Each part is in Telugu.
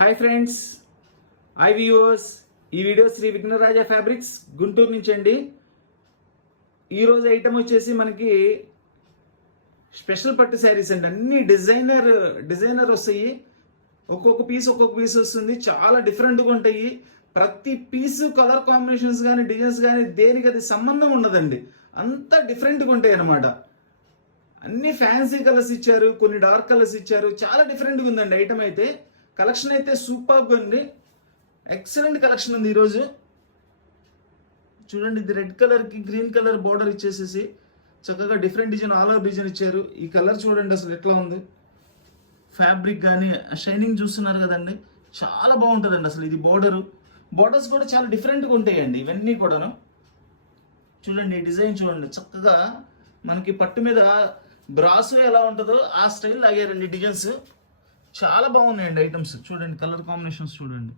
Hi friends, hi viewers. ఈ వీడియో శ్రీ విఘ్నరాజ ఫ్యాబ్రిక్స్ గుంటూరు నుంచి అండి. ఈరోజు ఐటమ్ వచ్చేసి మనకి స్పెషల్ పట్టు శారీస్ అండి. అన్ని డిజైనర్ వస్తాయి. ఒక్కొక్క పీస్ వస్తుంది. చాలా డిఫరెంట్గా ఉంటాయి. ప్రతి పీసు కలర్ కాంబినేషన్స్ కానీ డిజైన్స్ కానీ దేనికి అది సంబంధం ఉండదండి. అంత డిఫరెంట్గా ఉంటాయి అన్నమాట. అన్ని ఫ్యాన్సీ కలర్స్ ఇచ్చారు, కొన్ని డార్క్ కలర్స్ ఇచ్చారు. చాలా డిఫరెంట్గా ఉందండి ఐటమ్ అయితే. కలెక్షన్ అయితే సూపర్గా ఉంది. ఎక్సలెంట్ కలెక్షన్ ఉంది ఈరోజు. చూడండి, ఇది రెడ్ కలర్కి గ్రీన్ కలర్ బార్డర్ ఇచ్చేసేసి చక్కగా different design, all over design ఇచ్చారు. ఈ కలర్ చూడండి అసలు ఎట్లా ఉంది. ఫ్యాబ్రిక్ కానీ షైనింగ్ చూస్తున్నారు కదండి, చాలా బాగుంటుందండి అసలు. ఇది బార్డర్స్ కూడా చాలా డిఫరెంట్గా ఉంటాయండి ఇవన్నీ కూడాను. చూడండి ఈ డిజైన్ చూడండి, చక్కగా మనకి పట్టు మీద బ్రాసు ఎలా ఉంటుందో ఆ స్టైల్ లాగారండి డిజైన్స్. చాలా బాగున్నాయండి ఐటమ్స్. చూడండి కలర్ కాంబినేషన్స్ చూడండి.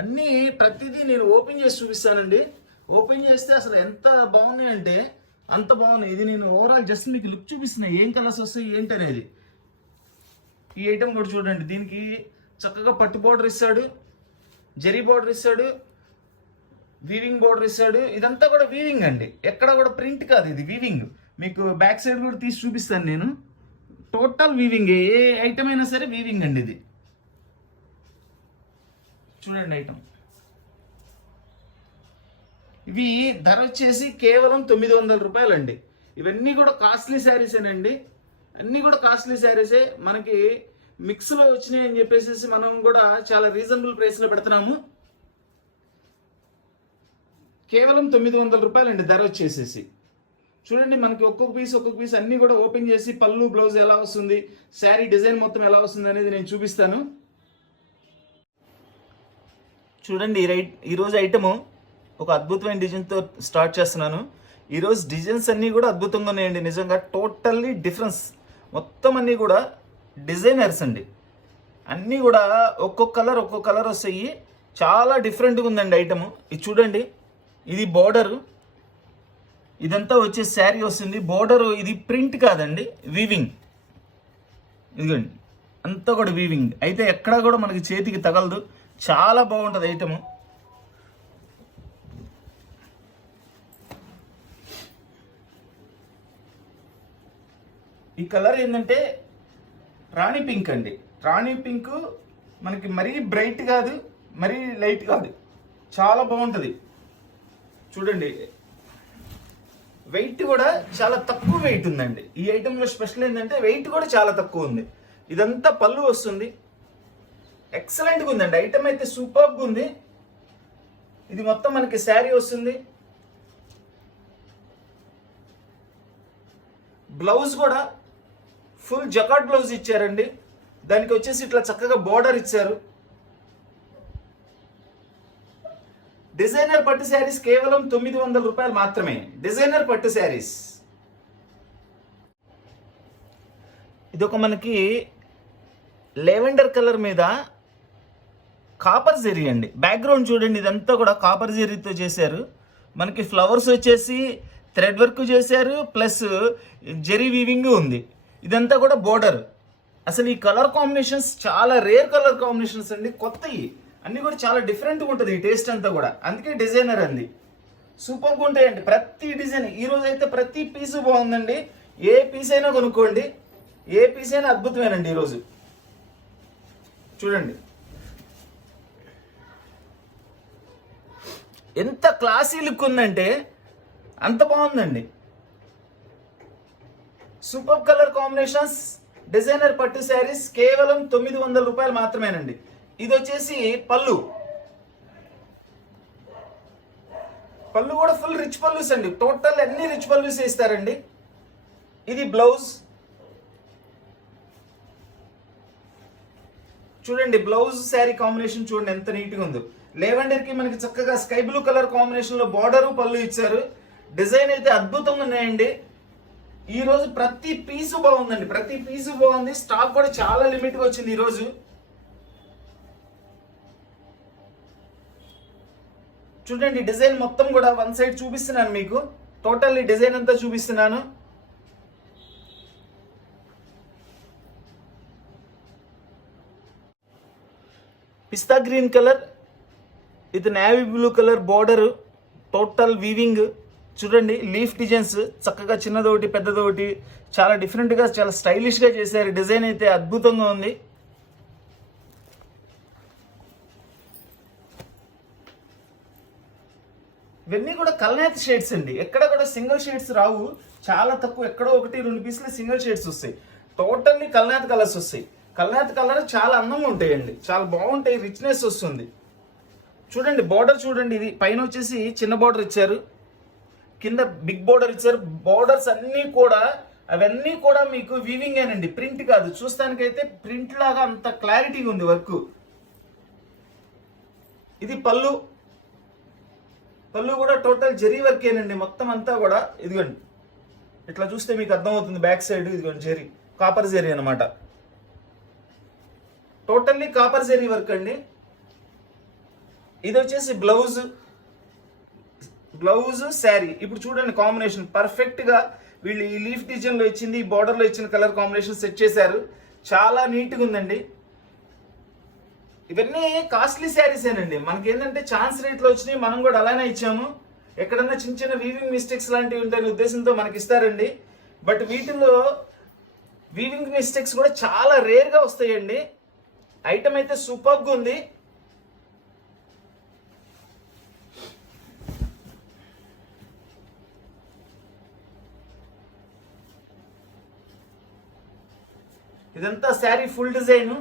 అన్నీ ప్రతిదీ నేను ఓపెన్ చేసి చూపిస్తానండి. ఓపెన్ చేస్తే అసలు ఎంత బాగున్నాయంటే అంత బాగున్నాయి. ఇది నేను ఓవరాల్ జస్ట్ మీకు లుక్ చూపిస్తున్నా, ఏం కలర్స్ వస్తాయి ఏంటి అనేది. ఈ ఐటమ్ కూడా చూడండి, దీనికి చక్కగా పట్టు బార్డర్ ఇస్తాడు, జరీ బార్డర్ ఇస్తాడు, వీవింగ్ బార్డర్ ఇస్తాడు. ఇదంతా కూడా వీవింగ్ అండి, ఎక్కడ కూడా ప్రింట్ కాదు, ఇది వీవింగ్. మీకు బ్యాక్ సైడ్ కూడా తీసి చూపిస్తాను నేను. టోటల్ వీవింగ్, ఏ ఐటమ్ అయినా సరే వీవింగ్ అండి ఇది. చూడండి ఐటమ్. ఇవి ధర వచ్చేసి కేవలం 900 రూపాయలు అండి. ఇవన్నీ కూడా కాస్ట్లీ శారీసేనండి. అన్నీ కూడా కాస్ట్లీ శారీసే. మనకి మిక్స్లో వచ్చినాయి అని చెప్పేసి మనం కూడా చాలా రీజనబుల్ ప్రైస్లో పెడుతున్నాము. కేవలం 900 రూపాయలు అండి ధర వచ్చేసేసి. చూడండి, మనకి ఒక్కొక్క పీస్ అన్నీ కూడా ఓపెన్ చేసి పళ్ళు, బ్లౌజ్ ఎలా వస్తుంది, శారీ డిజైన్ మొత్తం ఎలా వస్తుంది అనేది నేను చూపిస్తాను. చూడండి, ఈరోజు ఐటము ఒక అద్భుతమైన డిజైన్తో స్టార్ట్ చేస్తున్నాను. ఈరోజు డిజైన్స్ అన్నీ కూడా అద్భుతంగా ఉన్నాయండి. నిజంగా టోటల్లీ డిఫరెన్స్. మొత్తం అన్నీ కూడా డిజైనర్స్ అండి. అన్నీ కూడా ఒక్కొక్క కలర్ వస్తాయి. చాలా డిఫరెంట్గా ఉందండి ఐటము. ఇది చూడండి, ఇది బోర్డరు. ఇదంతా వచ్చే శారీ వస్తుంది. బోర్డర్ ఇది ప్రింట్ కాదండి, వీవింగ్. ఇదిగోండి, అంతా కూడా వీవింగ్ అయితే ఎక్కడా కూడా మనకి చేతికి తగలదు. చాలా బాగుంటుంది ఐటము. ఈ కలర్ ఏంటంటే రాణి పింక్ అండి. రాణి పింక్ మనకి మరీ బ్రైట్ కాదు, మరీ లైట్ కాదు, చాలా బాగుంటుంది. చూడండి, వెయిట్ కూడా చాలా తక్కువ వెయిట్ ఉందండి. ఈ ఐటెంలో స్పెషల్ ఏంటంటే వెయిట్ కూడా చాలా తక్కువ ఉంది. ఇదంతా పళ్ళు వస్తుంది. ఎక్సలెంట్గా ఉందండి ఐటమ్ అయితే, సూపర్గా ఉంది. ఇది మొత్తం మనకి శారీ వస్తుంది. బ్లౌజ్ కూడా ఫుల్ జకాట్ బ్లౌజ్ ఇచ్చారండి. దానికి వచ్చేసి ఇట్లా చక్కగా బార్డర్ ఇచ్చారు. డిజైనర్ పట్టు శారీస్ కేవలం 900 రూపాయలు మాత్రమే. డిజైనర్ పట్టు శారీస్. ఇదొక మనకి లెవెండర్ కలర్ మీద కాపర్ జెరీ అండి. బ్యాక్గ్రౌండ్ చూడండి, ఇదంతా కూడా కాపర్ జెరీతో చేశారు. మనకి ఫ్లవర్స్ వచ్చేసి థ్రెడ్ వర్క్ చేశారు, ప్లస్ జెరీ వీవింగ్ ఉంది. ఇదంతా కూడా బోర్డర్. అసలు ఈ కలర్ కాంబినేషన్స్ చాలా రేర్ కలర్ కాంబినేషన్స్ అండి, కొత్తవి అన్నీ కూడా చాలా డిఫరెంట్గా ఉంటుంది ఈ టేస్ట్ అంతా కూడా. అందుకే డిజైనర్ అంది. సూపర్గా ఉంటాయండి ప్రతి డిజైన్. ఈరోజు అయితే ప్రతి పీసు బాగుందండి. ఏ పీస్ అయినా కొనుక్కోండి, ఏ పీస్ అయినా అద్భుతమేనండి ఈరోజు. చూడండి ఎంత క్లాసీ లుక్ ఉందంటే అంత బాగుందండి. సూపర్ కలర్ కాంబినేషన్స్, డిజైనర్ పట్టు శారీస్ కేవలం 900 రూపాయలు మాత్రమేనండి. ఇది వచ్చేసి పళ్ళు కూడా ఫుల్ రిచ్ పళ్ళుస్ అండి. టోటల్ అన్ని రిచ్ పళ్ళుస్ ఇస్తారండి. ఇది బ్లౌజ్. చూడండి బ్లౌజ్ శారీ కాంబినేషన్ చూడండి ఎంత నీట్గా ఉందో. లెవెండర్ కి మనకి చక్కగా స్కై బ్లూ కలర్ కాంబినేషన్ లో బార్డర్, పళ్ళు ఇచ్చారు. డిజైన్ అయితే అద్భుతంగా ఉన్నాయండి. ఈ రోజు ప్రతి పీసు బాగుందండి, ప్రతి పీసు బాగుంది. స్టాక్ కూడా చాలా లిమిట్గా వచ్చింది ఈరోజు. చూడండి డిజైన్ మొత్తం కూడా వన్ సైడ్ చూపిస్తున్నాను మీకు. టోటల్ డిజైన్ అంతా చూపిస్తున్నాను. పిస్తా గ్రీన్ కలర్, ఇది navy blue colour border, total weaving. చూడండి లీఫ్ డిజైన్స్ చక్కగా చిన్నదొకటి పెద్దదొకటి చాలా డిఫరెంట్గా చాలా స్టైలిష్గా చేశారు. డిజైన్ అయితే అద్భుతంగా ఉంది. ఇవన్నీ కూడా కల్నేత్ షేడ్స్ అండి, ఎక్కడ కూడా సింగిల్ షేడ్స్ రావు, చాలా తక్కువ, ఎక్కడో 1-2 పీసులు సింగిల్ షేడ్స్ వస్తాయి. టోటల్లీ కల్నేత్ కలర్స్ వస్తాయి. కల్నేత్ కలర్ చాలా అందంగా ఉంటాయండి, చాలా బాగుంటాయి, రిచ్నెస్ వస్తుంది. చూడండి బార్డర్ చూడండి, ఇది పైన వచ్చేసి చిన్న బార్డర్ ఇచ్చారు, కింద బిగ్ బార్డర్ ఇచ్చారు. బార్డర్స్ అన్నీ కూడా అవన్నీ కూడా మీకు వీవింగ్ ఏనండి, ప్రింట్ కాదు. చూస్తానికైతే ప్రింట్ లాగా అంత క్లారిటీగా ఉంది వర్క్. ఇది పళ్ళు, పళ్ళు కూడా టోటల్ జరీ వర్క్ ఏనండి, మొత్తం అంతా కూడా. ఇదిగోండి ఇట్లా చూస్తే మీకు అర్థమవుతుంది, బ్యాక్ సైడ్ ఇదిగోండి జరీ, కాపర్ జరీ అనమాట, టోటల్లీ కాపర్ జరీ వర్క్ అండి. ఇది వచ్చేసి బ్లౌజ్, బ్లౌజ్ శారీ. ఇప్పుడు చూడండి కాంబినేషన్ పర్ఫెక్ట్ గా వీళ్ళు ఈ లీఫ్ డిజైన్ లో ఇచ్చింది, ఈ బార్డర్ లో ఇచ్చిన కలర్ కాంబినేషన్ సెట్ చేశారు, చాలా నీట్ గా ఉందండి. ఇవన్నీ కాస్ట్లీ శారీస్ ఏనండి, మనకి ఏంటంటే ఛాన్స్ రేట్ లో వచ్చినాయి, మనం కూడా అలానే ఇచ్చాము. ఎక్కడన్నా చిన్న చిన్న వీవింగ్ మిస్టేక్స్ లాంటివి ఉంటాయనే ఉద్దేశంతో మనకి ఇస్తారండి. బట్ వీటిల్లో వీవింగ్ మిస్టేక్స్ కూడా చాలా రేర్ గా వస్తాయండి. ఐటమ్ అయితే సూపర్గా ఉంది. ఇదంతా శారీ ఫుల్ డిజైన్,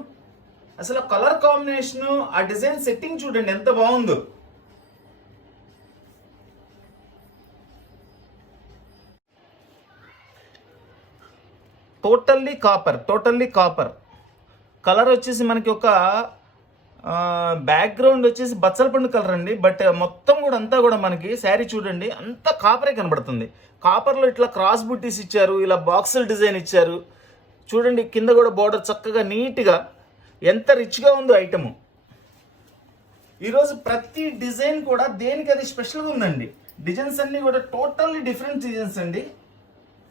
అసలు కలర్ కాంబినేషన్, ఆ డిజైన్ సెట్టింగ్ చూడండి ఎంత బాగుందో. Totally copper, totally copper. Colour వచ్చేసి మనకి ఒక బ్యాక్గ్రౌండ్ వచ్చేసి బచ్చల పండు కలర్ అండి, బట్ మొత్తం కూడా అంతా కూడా మనకి శారీ చూడండి అంతా కాపరే కనబడుతుంది. కాపర్లో ఇట్లా క్రాస్ బుట్టీస్ ఇచ్చారు, ఇలా బాక్సుల డిజైన్ ఇచ్చారు. చూడండి కింద కూడా బార్డర్ చక్కగా నీట్గా, ఎంత రిచ్గా ఉందో ఐటము. ఈరోజు ప్రతి డిజైన్ కూడా దేనికి అది స్పెషల్గా ఉందండి. డిజైన్స్ అన్నీ కూడా టోటల్లీ డిఫరెంట్ డిజైన్స్ అండి.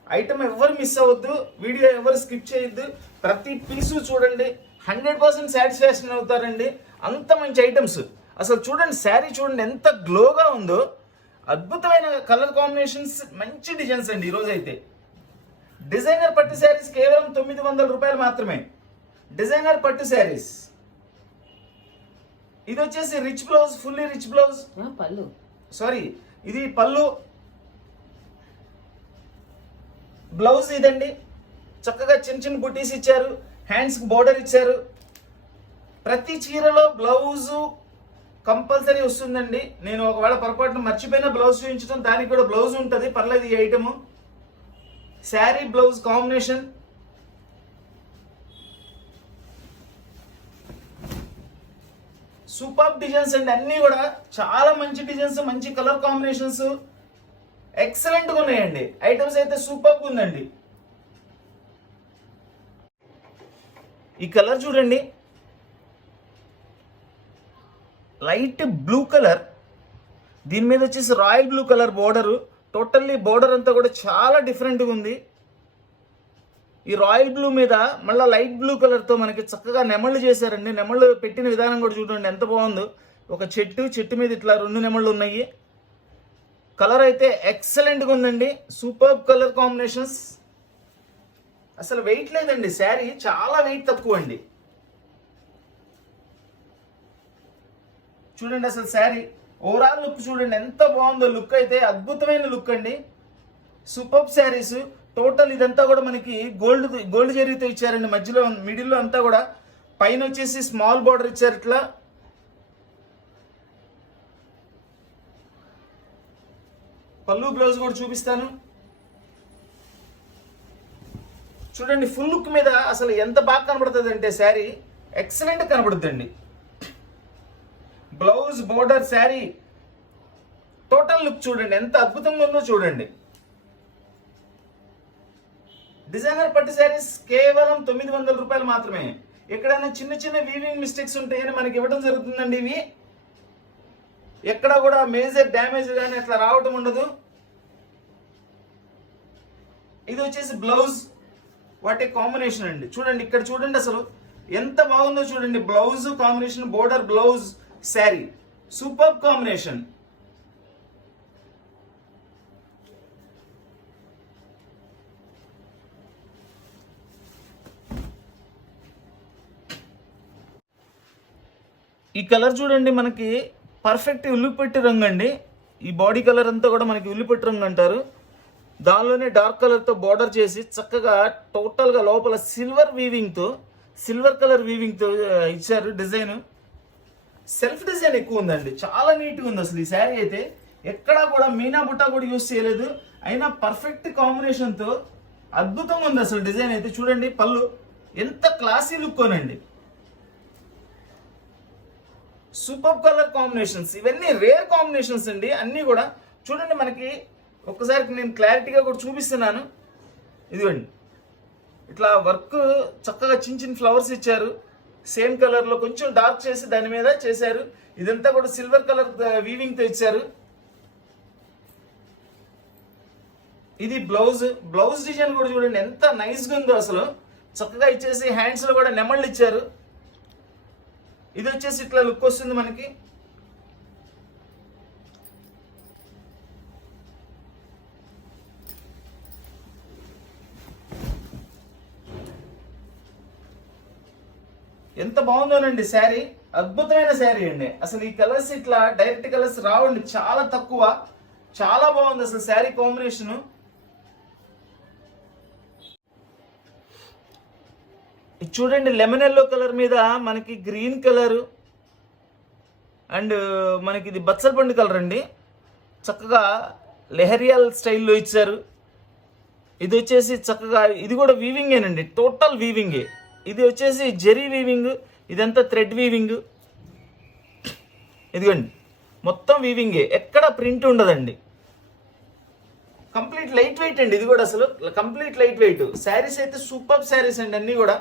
ఐటమ్ ఎవరు మిస్ అవ్వద్దు, వీడియో ఎవరు స్కిప్ చేయొద్దు, ప్రతి పీసు చూడండి, 100% సాటిస్ఫాక్షన్ అవుతారండి. అంత మంచి ఐటమ్స్. అసలు చూడండి శారీ చూడండి ఎంత గ్లోగా ఉందో, అద్భుతమైన కలర్ కాంబినేషన్స్, మంచి డిజైన్స్ అండి. ఈరోజు అయితే డిజైనర్ పట్టు శారీస్ కేవలం 900 రూపాయలు మాత్రమే. డిజైనర్ పట్టు శారీస్. ఇది వచ్చేసి rich blouse, fully rich blouse, పళ్ళు, సారీ ఇది పళ్ళు, బ్లౌజ్ ఇదండి. చక్కగా చిన్న చిన్న బుటీస్ ఇచ్చారు, హ్యాండ్స్ కి బోర్డర్ ఇచ్చారు. ప్రతి చీరలో బ్లౌజు కంపల్సరీ వస్తుందండి. నేను ఒకవేళ పొరపాటున మర్చిపోయిన బ్లౌజ్ చూపించడం, దానికి కూడా బ్లౌజ్ ఉంటుంది, పర్లేదు. ఈ item sari blouse combination. Super designs అండి, అన్నీ కూడా చాలా మంచి డిజైన్స్, మంచి కలర్ కాంబినేషన్స్, ఎక్సలెంట్ గా ఉన్నాయండి. ఐటమ్స్ అయితే సూపర్ ఉందండి. ఈ కలర్ చూడండి, లైట్ బ్లూ కలర్, దీని మీద వచ్చేసి royal blue colour border. Totally border అంతా కూడా చాలా డిఫరెంట్గా ఉంది. ఈ రాయల్ బ్లూ మీద మళ్ళీ లైట్ బ్లూ కలర్తో మనకి చక్కగా నెమళ్ళు చేశారండి. నెమళ్ళు పెట్టిన విధానం కూడా చూడండి ఎంత బాగుందో. ఒక చెట్టు మీద ఇట్లా 2 నెమళ్ళు ఉన్నాయి. కలర్ అయితే ఎక్సలెంట్గా ఉందండి, సూపర్ కలర్ కాంబినేషన్స్. అసలు వెయిట్ లేదండి, శారీ చాలా వెయిట్ తక్కువ అండి. చూడండి అసలు శారీ ఓవరాల్ లుక్ చూడండి ఎంత బాగుందో. లుక్ అయితే అద్భుతమైన లుక్ అండి, సూపర్ శారీస్. టోటల్ ఇదంతా కూడా మనకి గోల్డ్ జరీతో ఇచ్చారండి. మధ్యలో మిడిల్లో అంతా కూడా, పైన వచ్చేసి స్మాల్ బార్డర్ ఇచ్చారు. ఇట్లా పళ్ళు బ్లౌజ్ కూడా చూపిస్తాను. చూడండి ఫుల్ లుక్ మీద అసలు ఎంత బాగా కనబడుతుంది అంటే శారీ ఎక్సలెంట్ కనబడుతుందండి. Blouse, border, sari total look చూడండి ఎంత అద్భుతంగా ఉందో చూడండి. డిజైనర్ పట్టు శారీస్ కేవలం 900 రూపాయలు మాత్రమే. ఎక్కడైనా చిన్న చిన్న వీవింగ్ మిస్టేక్స్ ఉంటాయని మనకి ఇవ్వడం జరుగుతుందండి. ఇవి ఎక్కడ కూడా మేజర్ డ్యామేజ్ కానీ అట్లా రావటం ఉండదు. ఇది వచ్చేసి బ్లౌజ్, వాటి కాంబినేషన్ అండి. చూడండి ఇక్కడ చూడండి, అసలు ఎంత బాగుందో చూడండి. Blouse combination, border blouse, sari super combination. ఈ కలర్ చూడండి, మనకి పర్ఫెక్ట్ ఉల్లిపెట్టి రంగు అండి. ఈ బాడీ కలర్ అంతా కూడా మనకి ఉల్లిపెట్టి రంగు అంటారు. దానిలోనే డార్క్ కలర్తో బార్డర్ చేసి చక్కగా టోటల్గా లోపల సిల్వర్ కలర్ వీవింగ్తో ఇచ్చారు డిజైన్. సెల్ఫ్ డిజైన్ ఎక్కువ ఉందండి, చాలా నీట్గా ఉంది అసలు. ఈ శారీ అయితే ఎక్కడా కూడా మీనా బుట్టా కూడా యూస్ చేయలేదు, అయినా పర్ఫెక్ట్ కాంబినేషన్తో అద్భుతంగా ఉంది అసలు డిజైన్ అయితే. చూడండి పళ్ళు ఎంత క్లాసీ లుక్ అనండి. సూపర్ కలర్ కాంబినేషన్స్, ఇవన్నీ రేర్ కాంబినేషన్స్ అండి అన్నీ కూడా. చూడండి మనకి ఒక్కసారి నేను క్లారిటీగా కూడా చూపిస్తున్నాను. ఇదిగోండి, ఇట్లా వర్క్ చక్కగా చిన్న చిన్న ఫ్లవర్స్ ఇచ్చారు. సేమ్ కలర్లో కొంచెం డార్క్ చేసి దాని మీద చేశారు. ఇదంతా కూడా సిల్వర్ కలర్ వీవింగ్తో ఇచ్చారు. ఇది బ్లౌజ్ డిజైన్ కూడా చూడండి ఎంత నైస్గా ఉందో అసలు. చక్కగా ఇచ్చేసి హ్యాండ్స్లో కూడా నెమళ్ళు ఇచ్చారు. ఇది వచ్చేసి ఇట్లా లుక్ వస్తుంది మనకి. ఎంత బాగుందోనండి శారీ, అద్భుతమైన శారీ అండి. అసలు ఈ కలర్స్ ఇట్లా డైరెక్ట్ కలర్స్ రావండి, చాలా తక్కువ. చాలా బాగుంది అసలు శారీ కాంబినేషన్. ఇది చూడండి, లెమన్ ఎల్లో కలర్ మీద మనకి గ్రీన్ కలర్ అండ్ మనకి ఇది బచ్చల పండు కలర్ అండి. చక్కగా లెహరియాల్ స్టైల్లో ఇచ్చారు. ఇది వచ్చేసి చక్కగా ఇది కూడా వీవింగేనండి, టోటల్ వీవింగే. ఇది వచ్చేసి జెరీ వీవింగ్, ఇదంతా థ్రెడ్ వీవింగ్. ఇదిగోండి మొత్తం వీవింగే, ఎక్కడ ప్రింట్ ఉండదండి. కంప్లీట్ లైట్ వెయిట్ అండి. ఇది కూడా అసలు కంప్లీట్ లైట్ వెయిట్. శారీస్ అయితే సూపర్ శారీస్ అండి అన్నీ కూడా.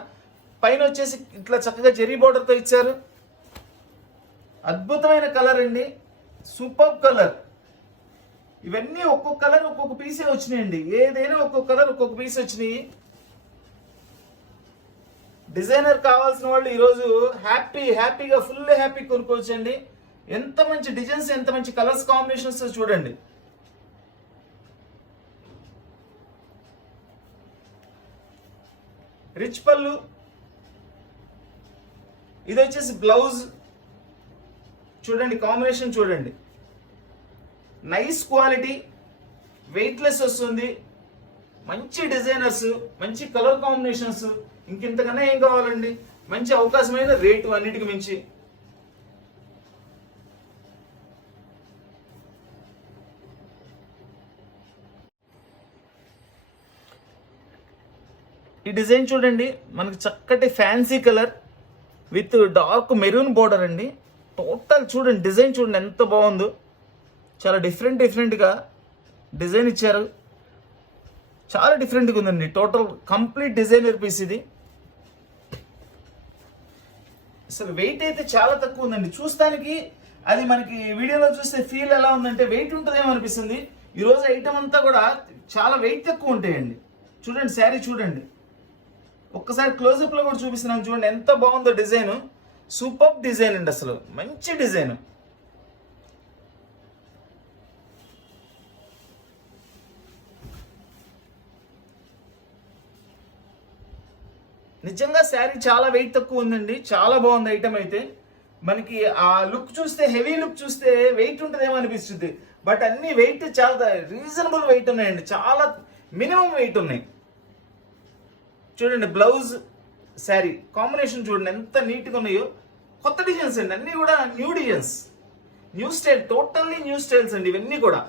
పైన వచ్చేసి ఇట్లా చక్కగా జెరీ బోర్డర్తో ఇచ్చారు. అద్భుతమైన కలర్ అండి, సూపర్ కలర్. ఇవన్నీ ఒక్కొక్క కలర్ ఒక్కొక్క పీసే వచ్చినాయండి. ఏదైనా ఒక్కొక్క కలర్ ఒక్కొక్క పీస్ వచ్చినాయి. డిజైనర్ కావాల్సిన వాళ్ళు ఈరోజు హ్యాపీగా ఫుల్ హ్యాపీ కొనుక్కోవచ్చండి. ఎంత మంచి డిజైన్స్, ఎంత మంచి కలర్స్ కాంబినేషన్స్ చూడండి. రిచ్ పళ్ళు. ఇది వచ్చేసి బ్లౌజ్ చూడండి, కాంబినేషన్ చూడండి, నైస్ క్వాలిటీ, వెయిట్లెస్ వస్తుంది. మంచి డిజైనర్స్, మంచి కలర్ కాంబినేషన్స్, ఇంకింతకన్నా ఏం కావాలండి. మంచి అవకాశమైన రేటు అన్నిటికి మించి. ఈ డిజైన్ చూడండి, మనకి చక్కటి fancy colour with dark maroon border అండి. టోటల్ చూడండి డిజైన్ చూడండి ఎంత బాగుందో. చాలా డిఫరెంట్గా డిజైన్ ఇచ్చారు. చాలా డిఫరెంట్గా ఉందండి. టోటల్ కంప్లీట్ డిజైనర్ పీస్ ఇది. అసలు వెయిట్ అయితే చాలా తక్కువ ఉందండి. చూస్తానికి అది మనకి వీడియోలో చూస్తే ఫీల్ ఎలా ఉందంటే వెయిట్ ఉంటుందేమో అనిపిస్తుంది. ఈరోజు ఐటమ్ అంతా కూడా చాలా వెయిట్ తక్కువ ఉంటాయండి. చూడండి శారీ చూడండి, ఒక్కసారి క్లోజప్లో కూడా చూపిస్తున్నాను చూడండి ఎంత బాగుందో డిజైన్. సూపర్ డిజైన్ అండి, అసలు మంచి డిజైన్. నిజంగా శారీ చాలా వెయిట్ తక్కువ ఉందండి, చాలా బాగుంది ఐటమ్ అయితే. మనకి ఆ లుక్ చూస్తే, హెవీ లుక్ చూస్తే వెయిట్ ఉంటుందేమో అనిపిస్తుంది. బట్ అన్ని వెయిట్ చాలా రీజనబుల్ వెయిట్ ఉన్నాయండి, చాలా మినిమం వెయిట్ ఉన్నాయి. చూడండి బ్లౌజ్, శారీ కాంబినేషన్ చూడండి ఎంత నీట్గా ఉన్నాయో. కొత్త డిజైన్స్ అండి అన్నీ కూడా, new designs, new style, totally new styles అండి ఇవన్నీ కూడా.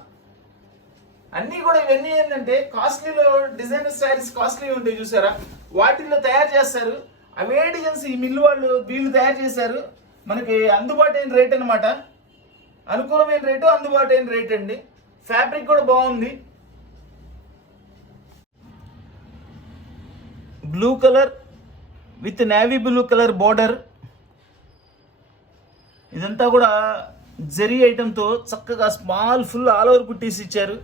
అన్నీ కూడా ఇవన్నీ ఏంటంటే కాస్ట్లీలో డిజైనర్ శారీస్ కాస్ట్లీ ఉంటాయి చూసారా, వాటిల్లో తయారు చేస్తారు. అవే డిజైన్స్ ఈ మిల్లు వాళ్ళు వీళ్ళు తయారు చేశారు. మనకి అందుబాటైన రేట్ అనమాట, అనుకూలమైన రేటు, అందుబాటైన రేట్ అండి. ఫ్యాబ్రిక్ కూడా బాగుంది. Blue colour with navy blue colour border. ఇదంతా కూడా జరీ ఐటమ్తో చక్కగా స్మాల్ ఫుల్ ఆల్ ఓవర్ కుట్టీస్ ఇచ్చారు.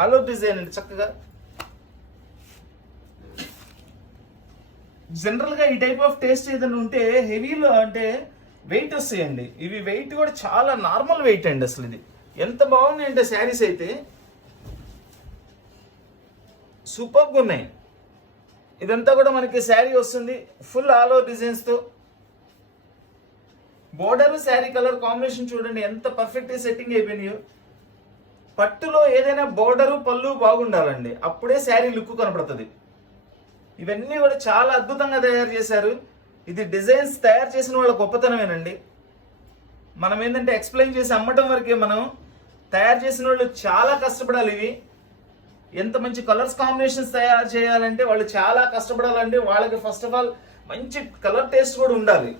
ఆల్ ఓవర్ డిజైన్ అండి చక్కగా. జనరల్గా ఈ టైప్ ఆఫ్ టేస్ట్ ఏదైనా ఉంటే హెవీలో అంటే వెయిట్ వస్తాయండి. ఇవి వెయిట్ కూడా చాలా నార్మల్ వెయిట్ అండి. అసలు ఇది ఎంత బాగున్నాయి అంటే శారీస్ అయితే సూపర్గా ఉన్నాయి. ఇదంతా కూడా మనకి శారీ వస్తుంది ఫుల్ ఆల్ ఓవర్ డిజైన్స్తో. బోర్డర్ శారీ కలర్ కాంబినేషన్ చూడండి ఎంత పర్ఫెక్ట్గా సెట్టింగ్ అయిపోయినాయో. పట్టులో ఏదైనా బోర్డరు పళ్ళు బాగుండాలండి, అప్పుడే శారీ లుక్ కనపడుతుంది. ఇవన్నీ కూడా చాలా అద్భుతంగా తయారు చేశారు. ఇది డిజైన్స్ తయారు చేసిన వాళ్ళ గొప్పతనమేనండి. మనం ఏంటంటే ఎక్స్ప్లెయిన్ చేసి అమ్మటం వరకే, మనం తయారు చేసిన వాళ్ళు చాలా కష్టపడాలి. ఇవి ఎంత మంచి కలర్స్ కాంబినేషన్స్ తయారు చేయాలంటే వాళ్ళు చాలా కష్టపడాలండి. వాళ్ళకి ఫస్ట్ ఆఫ్ ఆల్ మంచి కలర్ టేస్ట్ కూడా ఉండాలి.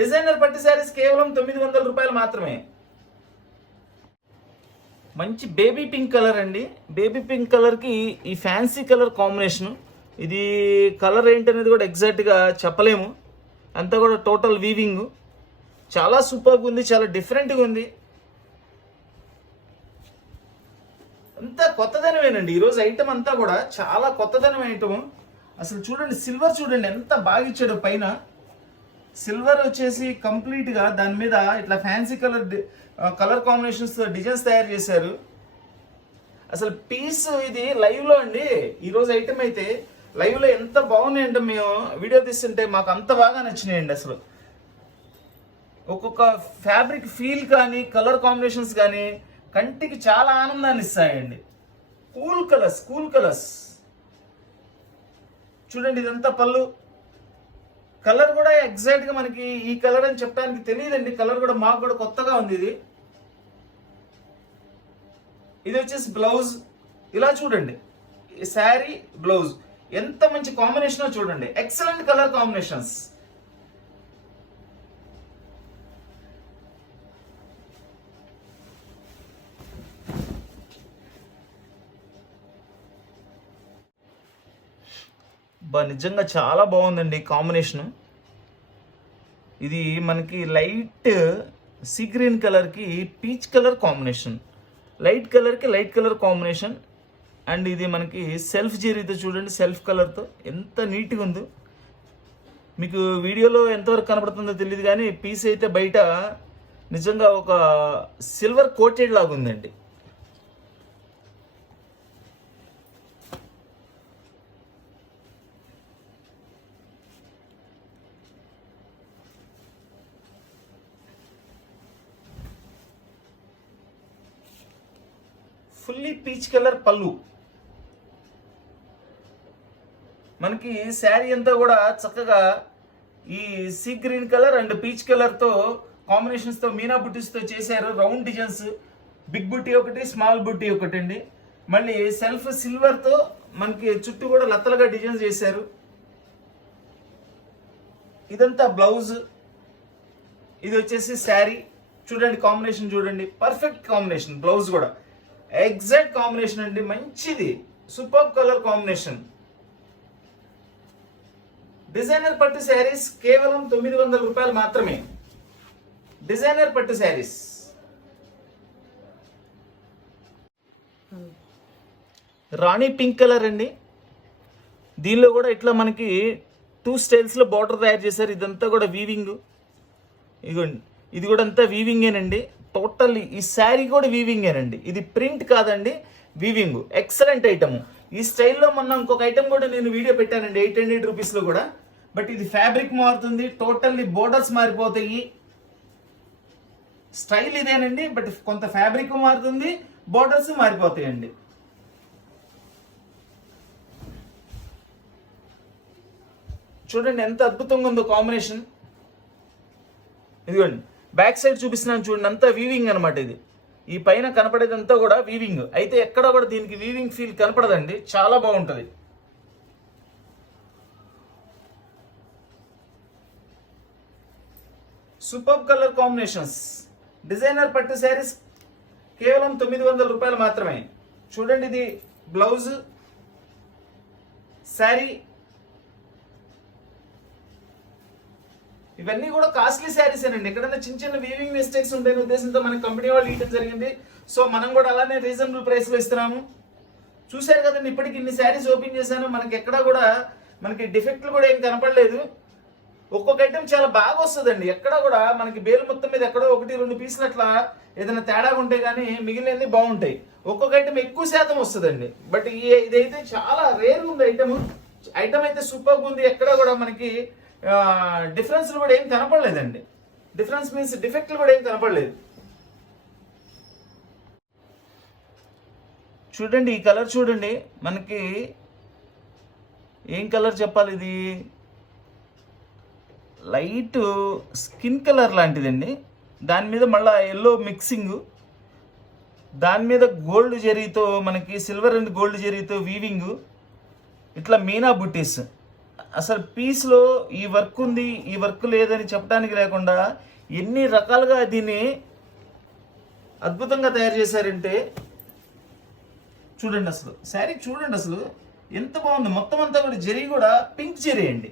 డిజైనర్ పట్టు శారీస్ కేవలం 900 రూపాయలు మాత్రమే. మంచి బేబీ పింక్ కలర్ అండి. బేబీ పింక్ కలర్కి ఈ ఫ్యాన్సీ కలర్ కాంబినేషన్. ఇది కలర్ ఏంటనేది కూడా ఎగ్జాక్ట్గా చెప్పలేము. అంతా కూడా టోటల్ వీవింగ్ చాలా సూపర్గా ఉంది, చాలా డిఫరెంట్గా ఉంది. అంతా కొత్తదనమేనండి. ఈరోజు ఐటమ్ అంతా కూడా చాలా కొత్తదనం ఐటమ్. అసలు చూడండి సిల్వర్ చూడండి ఎంత బాగా ఇచ్చాడు. పైన సిల్వర్ వచ్చేసి కంప్లీట్గా దాని మీద ఇట్లా ఫ్యాన్సీ కలర్ కాంబినేషన్స్ డిజైన్స్ తయారు చేశారు. అసలు పీస్ ఇది లైవ్లో అండి. ఈరోజు ఐటమ్ అయితే లైవ్లో ఎంత బాగున్నాయంటే మేము వీడియో తీస్తుంటే మాకు అంత బాగా నచ్చినాయండి. అసలు ఒక్కొక్క ఫ్యాబ్రిక్ ఫీల్ కానీ కలర్ కాంబినేషన్స్ కానీ కంటికి చాలా ఆనందాన్ని ఇస్తాయండి. కూల్ కలర్స్ చూడండి. ఇదంతా పళ్ళు కలర్ కూడా ఎగ్జాక్ట్గా మనకి ఈ కలర్ అని చెప్పడానికి తెలియదండి. కలర్ కూడా మాకు కూడా కొత్తగా ఉంది. ఇది వచ్చేసి బ్లౌజ్. ఇలా చూడండి శారీ బ్లౌజ్ ఎంత మంచి కాంబినేషన్ చూడండి. Excellent colour combinations. నిజంగా చాలా బాగుందండి కాంబినేషన్. ఇది మనకి లైట్ సీ గ్రీన్ కలర్కి పీచ్ కలర్ కాంబినేషన్, లైట్ కలర్కి లైట్ కలర్ కాంబినేషన్. అండ్ ఇది మనకి సెల్ఫ్ జరీతో చూడండి, సెల్ఫ్ కలర్తో ఎంత నీట్గా ఉందో. మీకు వీడియోలో ఎంతవరకు కనపడుతుందో తెలియదు కానీ పీస్ అయితే బయట నిజంగా ఒక సిల్వర్ కోటెడ్ లాగా ఉందండి. ఫుల్లీ పీచ్ కలర్ పళ్ళు. మనకి శారీ అంతా కూడా చక్కగా ఈ sea green colour and peach కలర్తో కాంబినేషన్స్తో మీనా బుట్టీస్తో చేశారు. రౌండ్ డిజైన్స్, బిగ్ బుట్టి ఒకటి, స్మాల్ బుట్టి ఒకటి అండి. మళ్ళీ సెల్ఫ్ సిల్వర్తో మనకి చుట్టూ కూడా లత్తలుగా డిజైన్స్ చేశారు. ఇదంతా బ్లౌజ్. ఇది వచ్చేసి శారీ చూడండి. కాంబినేషన్ చూడండి, పర్ఫెక్ట్ కాంబినేషన్. బ్లౌజ్ కూడా ఎగ్జాక్ట్ కాంబినేషన్ అండి, మంచిది, సూపర్ కలర్ కాంబినేషన్. డిజైనర్ పట్టు శారీస్ కేవలం 900 రూపాయలు మాత్రమే. డిజైనర్ పట్టు శారీస్. రాణి పింక్ కలర్ అండి. దీనిలో కూడా ఇట్లా మనకి 2 స్టైల్స్లో బార్డర్ తయారు చేశారు. ఇదంతా కూడా వీవింగ్. ఇదిగోండి, ఇది కూడా అంతా వీవింగేనండి. టోటల్ ఈ శారీ కూడా వీవింగేనండి. ఇది ప్రింట్ కాదండి, వీవింగ్. Excellent item. ఈ స్టైల్లో మొన్న ఇంకొక ఐటమ్ కూడా నేను వీడియో పెట్టానండి 800 రూపీస్లో కూడా. బట్ ఇది ఫ్యాబ్రిక్ మారుతుంది, టోటల్లీ బోర్డర్స్ మారిపోతాయి. స్టైల్ ఇదేనండి, బట్ కొంత ఫ్యాబ్రిక్ మారుతుంది, బోర్డర్స్ మారిపోతాయండి. చూడండి ఎంత అద్భుతంగా ఉందో కాంబినేషన్. ఇదిగోండి బ్యాక్ సైడ్ చూపిస్తున్నాను చూడండి, అంతా వీవింగ్ అనమాట. ఇది ఈ పైన కనపడేదంతా కూడా వీవింగ్. అయితే ఎక్కడ కూడా దీనికి వీవింగ్ ఫీల్ కనపడదండి, చాలా బాగుంటుంది. Super colour combinations. డిజైనర్ పట్టు శారీస్ కేవలం 900 రూపాయలు మాత్రమే. చూడండి ఇది బ్లౌజ్, శారీ. ఇవన్నీ కూడా కాస్ట్లీ శారీస్ ఏనండి. ఎక్కడైనా చిన్న చిన్న వీవింగ్ మిస్టేక్స్ ఉంటాయనే ఉద్దేశంతో మన కంపెనీ వాళ్ళు ఇవ్వడం జరిగింది. సో మనం కూడా అలానే రీజనబుల్ ప్రైస్లో ఇస్తున్నాము. చూశారు కదండి, ఇప్పటికి ఇన్ని శారీస్ ఓపెన్ చేశాను, మనకి ఎక్కడా కూడా మనకి డిఫెక్ట్లు కూడా ఏం కనపడలేదు. ఒక్కొక్క ఐటెం చాలా బాగా వస్తుందండి, ఎక్కడ కూడా మనకి బేలు మొత్తం మీద ఎక్కడో 1-2 పీసులు అట్లా ఏదైనా తేడాగా ఉంటే కానీ మిగిలినవి బాగుంటాయి. ఒక్కొక్క ఐటెం ఎక్కువ శాతం వస్తుందండి. బట్ ఇదైతే చాలా రేర్ ఉంది ఐటమ్ అయితే సూపర్గా ఉంది. ఎక్కడ కూడా మనకి డిఫరెన్స్లు కూడా ఏం కనపడలేదండి. డిఫరెన్స్ మీన్స్ డిఫెక్ట్లు కూడా ఏం కనపడలేదు. చూడండి ఈ కలర్ చూడండి, మనకి ఏం కలర్ చెప్పాలి, ఇది లైట్ స్కిన్ కలర్ లాంటిదండి. దాని మీద మళ్ళీ ఎల్లో మిక్సింగ్, దాని మీద గోల్డ్ జరీతో మనకి సిల్వర్ అండ్ గోల్డ్ జరీతో వీవింగ్, ఇట్లా మీనా బుట్టీస్. అసలు పీస్లో ఈ వర్క్ ఉంది ఈ వర్క్ లేదని చెప్పడానికి లేకుండా ఎన్ని రకాలుగా దీన్ని అద్భుతంగా తయారు చేశారంటే చూడండి. అసలు శారీ చూడండి అసలు ఎంత బాగుంది. మొత్తం అంతా కూడా జరీ కూడా పింక్ జరీ అండి,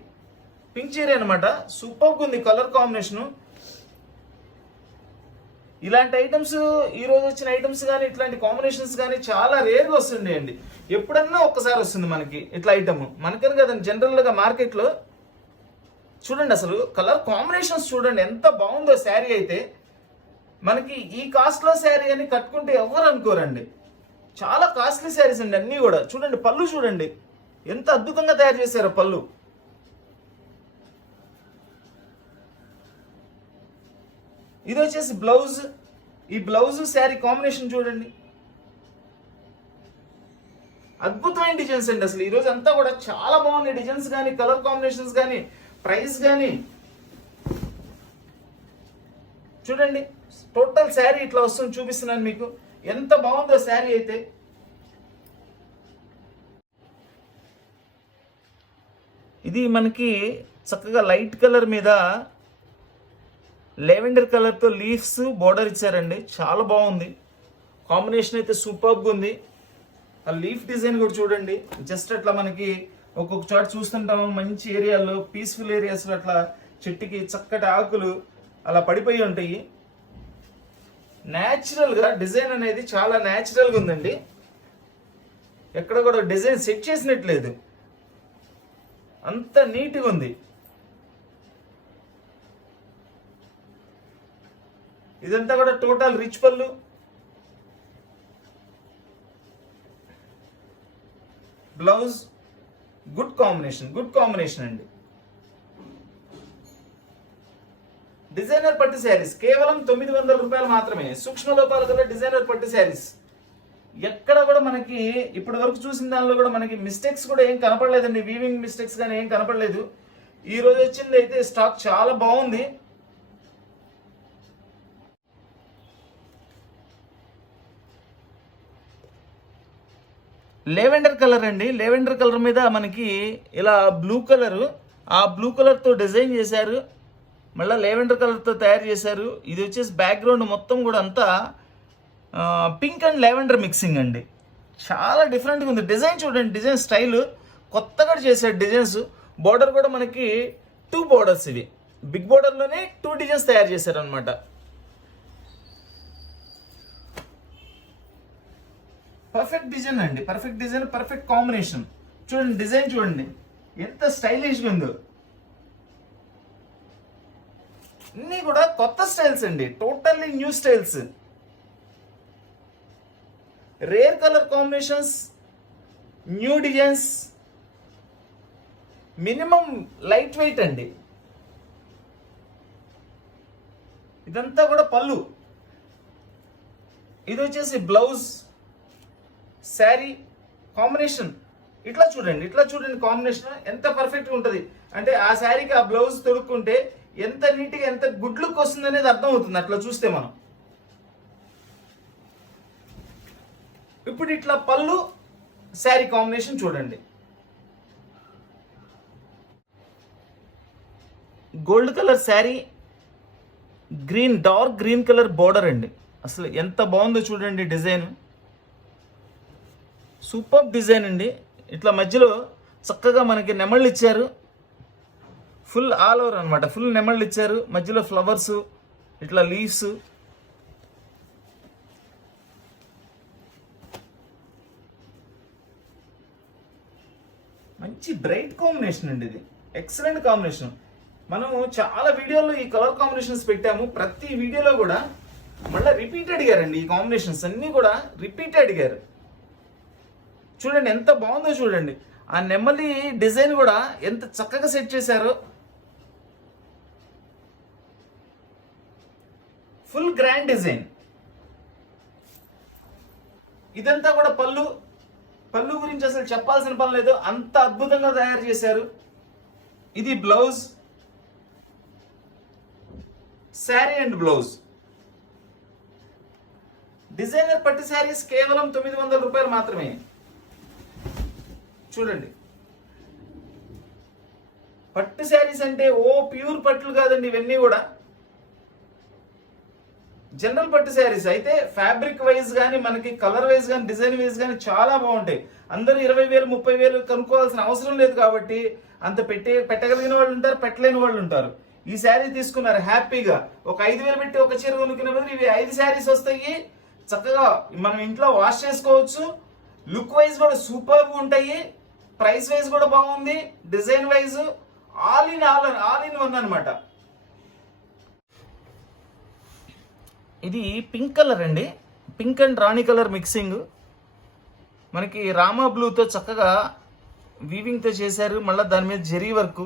పింక్ జరీ అనమాట. సూపర్గా ఉంది కలర్ కాంబినేషను. ఇలాంటి ఐటమ్స్ ఈరోజు వచ్చిన ఐటమ్స్ కానీ ఇట్లాంటి కాంబినేషన్స్ కానీ చాలా రేర్గా వస్తుండే అండి. ఎప్పుడన్నా ఒక్కసారి వస్తుంది మనకి ఇట్లా ఐటమ్, మనకని కదండి జనరల్గా మార్కెట్లో. చూడండి అసలు కలర్ కాంబినేషన్స్ చూడండి ఎంత బాగుందో. శారీ అయితే మనకి ఈ కాస్ట్లో శారీ అని కట్టుకుంటే ఎవరు అనుకోరండి. చాలా కాస్ట్లీ శారీస్ అండి అన్నీ కూడా. చూడండి పళ్ళు చూడండి ఎంత అద్భుతంగా తయారు చేశారో పళ్ళు. ఇది వచ్చేసి బ్లౌజ్. ఈ బ్లౌజ్ శారీ కాంబినేషన్ చూడండి, అద్భుతమైన డిజైన్స్ అండి. అసలు ఈరోజు అంతా కూడా చాలా బాగున్నాయి డిజైన్స్ కానీ కలర్ కాంబినేషన్స్ కానీ ప్రైస్ కానీ. చూడండి టోటల్ శారీ ఇట్లా వస్తుంది, చూపిస్తున్నాను మీకు ఎంత బాగుందో శారీ అయితే. ఇది మనకి చక్కగా లైట్ కలర్ మీద లెవెండర్ కలర్తో లీవ్స్ బోర్డర్ ఇచ్చారండి, చాలా బాగుంది. కాంబినేషన్ అయితే సూపర్గా ఉంది. ఆ లీఫ్ డిజైన్ కూడా చూడండి, జస్ట్ అట్లా మనకి ఒక్కొక్క చోట చూస్తుంటాము మంచి ఏరియాలో పీస్ఫుల్ ఏరియాస్లో అట్లా చెట్టుకి చక్కటి ఆకులు అలా పడిపోయి ఉంటాయి. న్యాచురల్గా డిజైన్ అనేది చాలా న్యాచురల్గా ఉందండి, ఎక్కడ కూడా డిజైన్ సెట్ చేసినట్లేదు, అంత నీట్గా ఉంది. ఇదంతా కూడా టోటల్ రిచ్ పళ్ళు. బ్లౌజ్ గుడ్ కాంబినేషన్ అండి. డిజైనర్ పట్టు శారీస్ కేవలం 900 రూపాయలు మాత్రమే. సూక్ష్మ లోపాలు గల డిజైనర్ పట్టు శారీస్. ఎక్కడ కూడా మనకి ఇప్పటి వరకు చూసిన దానిలో కూడా మనకి మిస్టేక్స్ కూడా ఏం కనపడలేదండి, వీవింగ్ మిస్టేక్స్ కానీ ఏం కనపడలేదు. ఈ రోజు వచ్చింది అయితే స్టాక్ చాలా బాగుంది. లెవెండర్ కలర్ అండి, లెవెండర్ కలర్ మీద మనకి ఇలా బ్లూ కలరు, ఆ బ్లూ కలర్తో డిజైన్ చేశారు, మళ్ళీ లెవెండర్ కలర్తో తయారు చేశారు. ఇది వచ్చేసి బ్యాక్గ్రౌండ్ మొత్తం కూడా అంతా పింక్ అండ్ లెవెండర్ మిక్సింగ్ అండి, చాలా డిఫరెంట్గా ఉంది. డిజైన్ చూడండి, డిజైన్ స్టైల్ కొత్తగా చేశారు డిజైన్స్. బోర్డర్ కూడా మనకి 2 బోర్డర్స్, ఇవి బిగ్ బోర్డర్లోనే 2 డిజైన్స్ తయారు చేశారు అనమాట. పర్ఫెక్ట్ డిజైన్ అండి, పర్ఫెక్ట్ డిజైన్, పర్ఫెక్ట్ కాంబినేషన్. చూడండి డిజైన్ చూడండి ఎంత స్టైలిష్గా ఉందో. అన్నీ కూడా కొత్త స్టైల్స్ అండి, totally new styles. Rare colour combinations, new designs, minimum light weight అండి. ఇదంతా కూడా పళ్ళు. ఇది వచ్చేసి బ్లౌజ్, శారీ కాంబినేషన్. ఇట్లా చూడండి కాంబినేషన్ ఎంత పర్ఫెక్ట్గా ఉంటుంది అంటే ఆ శారీకి ఆ బ్లౌజ్ తొడుక్కుంటే ఎంత నీట్గా ఎంత గుడ్ లుక్ వస్తుంది అనేది అర్థం అవుతుంది అట్లా చూస్తే మనం. ఇప్పుడు ఇట్లా పళ్ళు శారీ కాంబినేషన్ చూడండి, gold colour sari, green dark green colour border అండి. అసలు ఎంత బాగుందో చూడండి డిజైన్, సూపర్ డిజైన్ అండి. ఇట్లా మధ్యలో చక్కగా మనకి నెమళ్ళు ఇచ్చారు, ఫుల్ ఆల్ ఓవర్ అనమాట, ఫుల్ నెమళ్ళు ఇచ్చారు, మధ్యలో ఫ్లవర్స్, ఇట్లా లీవ్స్. మంచి బ్రైట్ కాంబినేషన్ అండి, ఇది ఎక్సలెంట్ కాంబినేషన్. మనం చాలా వీడియోలో ఈ కలర్ కాంబినేషన్స్ పెట్టాము, ప్రతి వీడియోలో కూడా మళ్ళీ రిపీట్ అడిగారండి. ఈ కాంబినేషన్స్ అన్నీ కూడా రిపీట్ అడిగారు. చూడండి ఎంత బాగుందో చూడండి, ఆ నెమలి డిజైన్ కూడా ఎంత చక్కగా సెట్ చేశారో. Full grand design. ఇదంతా కూడా పళ్ళు గురించి అసలు చెప్పాల్సిన పని లేదు, అంత అద్భుతంగా తయారు చేశారు. ఇది blouse, sari and blouse. Designer పట్టు శారీస్ కేవలం 900 రూపాయలు మాత్రమే. చూడండి, పట్టు శారీస్ అంటే ప్యూర్ పట్లు కాదండి, ఇవన్నీ కూడా జనరల్ పట్టు శారీస్. అయితే ఫ్యాబ్రిక్ వైజ్ కానీ మనకి కలర్ వైజ్ కానీ డిజైన్ వైజ్ కానీ చాలా బాగుంటాయి. అందరూ 20,000 30,000 కనుక్కోవాల్సిన అవసరం లేదు కాబట్టి అంత పెట్టగలిగిన వాళ్ళు ఉంటారు, పెట్టలేని వాళ్ళు ఉంటారు. ఈ శారీ తీసుకున్నారు హ్యాపీగా, ఒక 5,000 పెట్టి ఒక చీర కొనుక్కునే బదులు ఇవి 5 శారీస్ వస్తాయి. చక్కగా మనం ఇంట్లో వాష్ చేసుకోవచ్చు. లుక్ వైజ్ కూడా సూపర్గా ఉంటాయి, ప్రైస్ వైజ్ కూడా బాగుంది, design wise all in one అనమాట. ఇది పింక్ కలర్ అండి, pink and Rani colour mixing. మనకి రామా బ్లూతో చక్కగా వీవింగ్తో చేశారు. మళ్ళీ దాని మీద జరీ వర్క్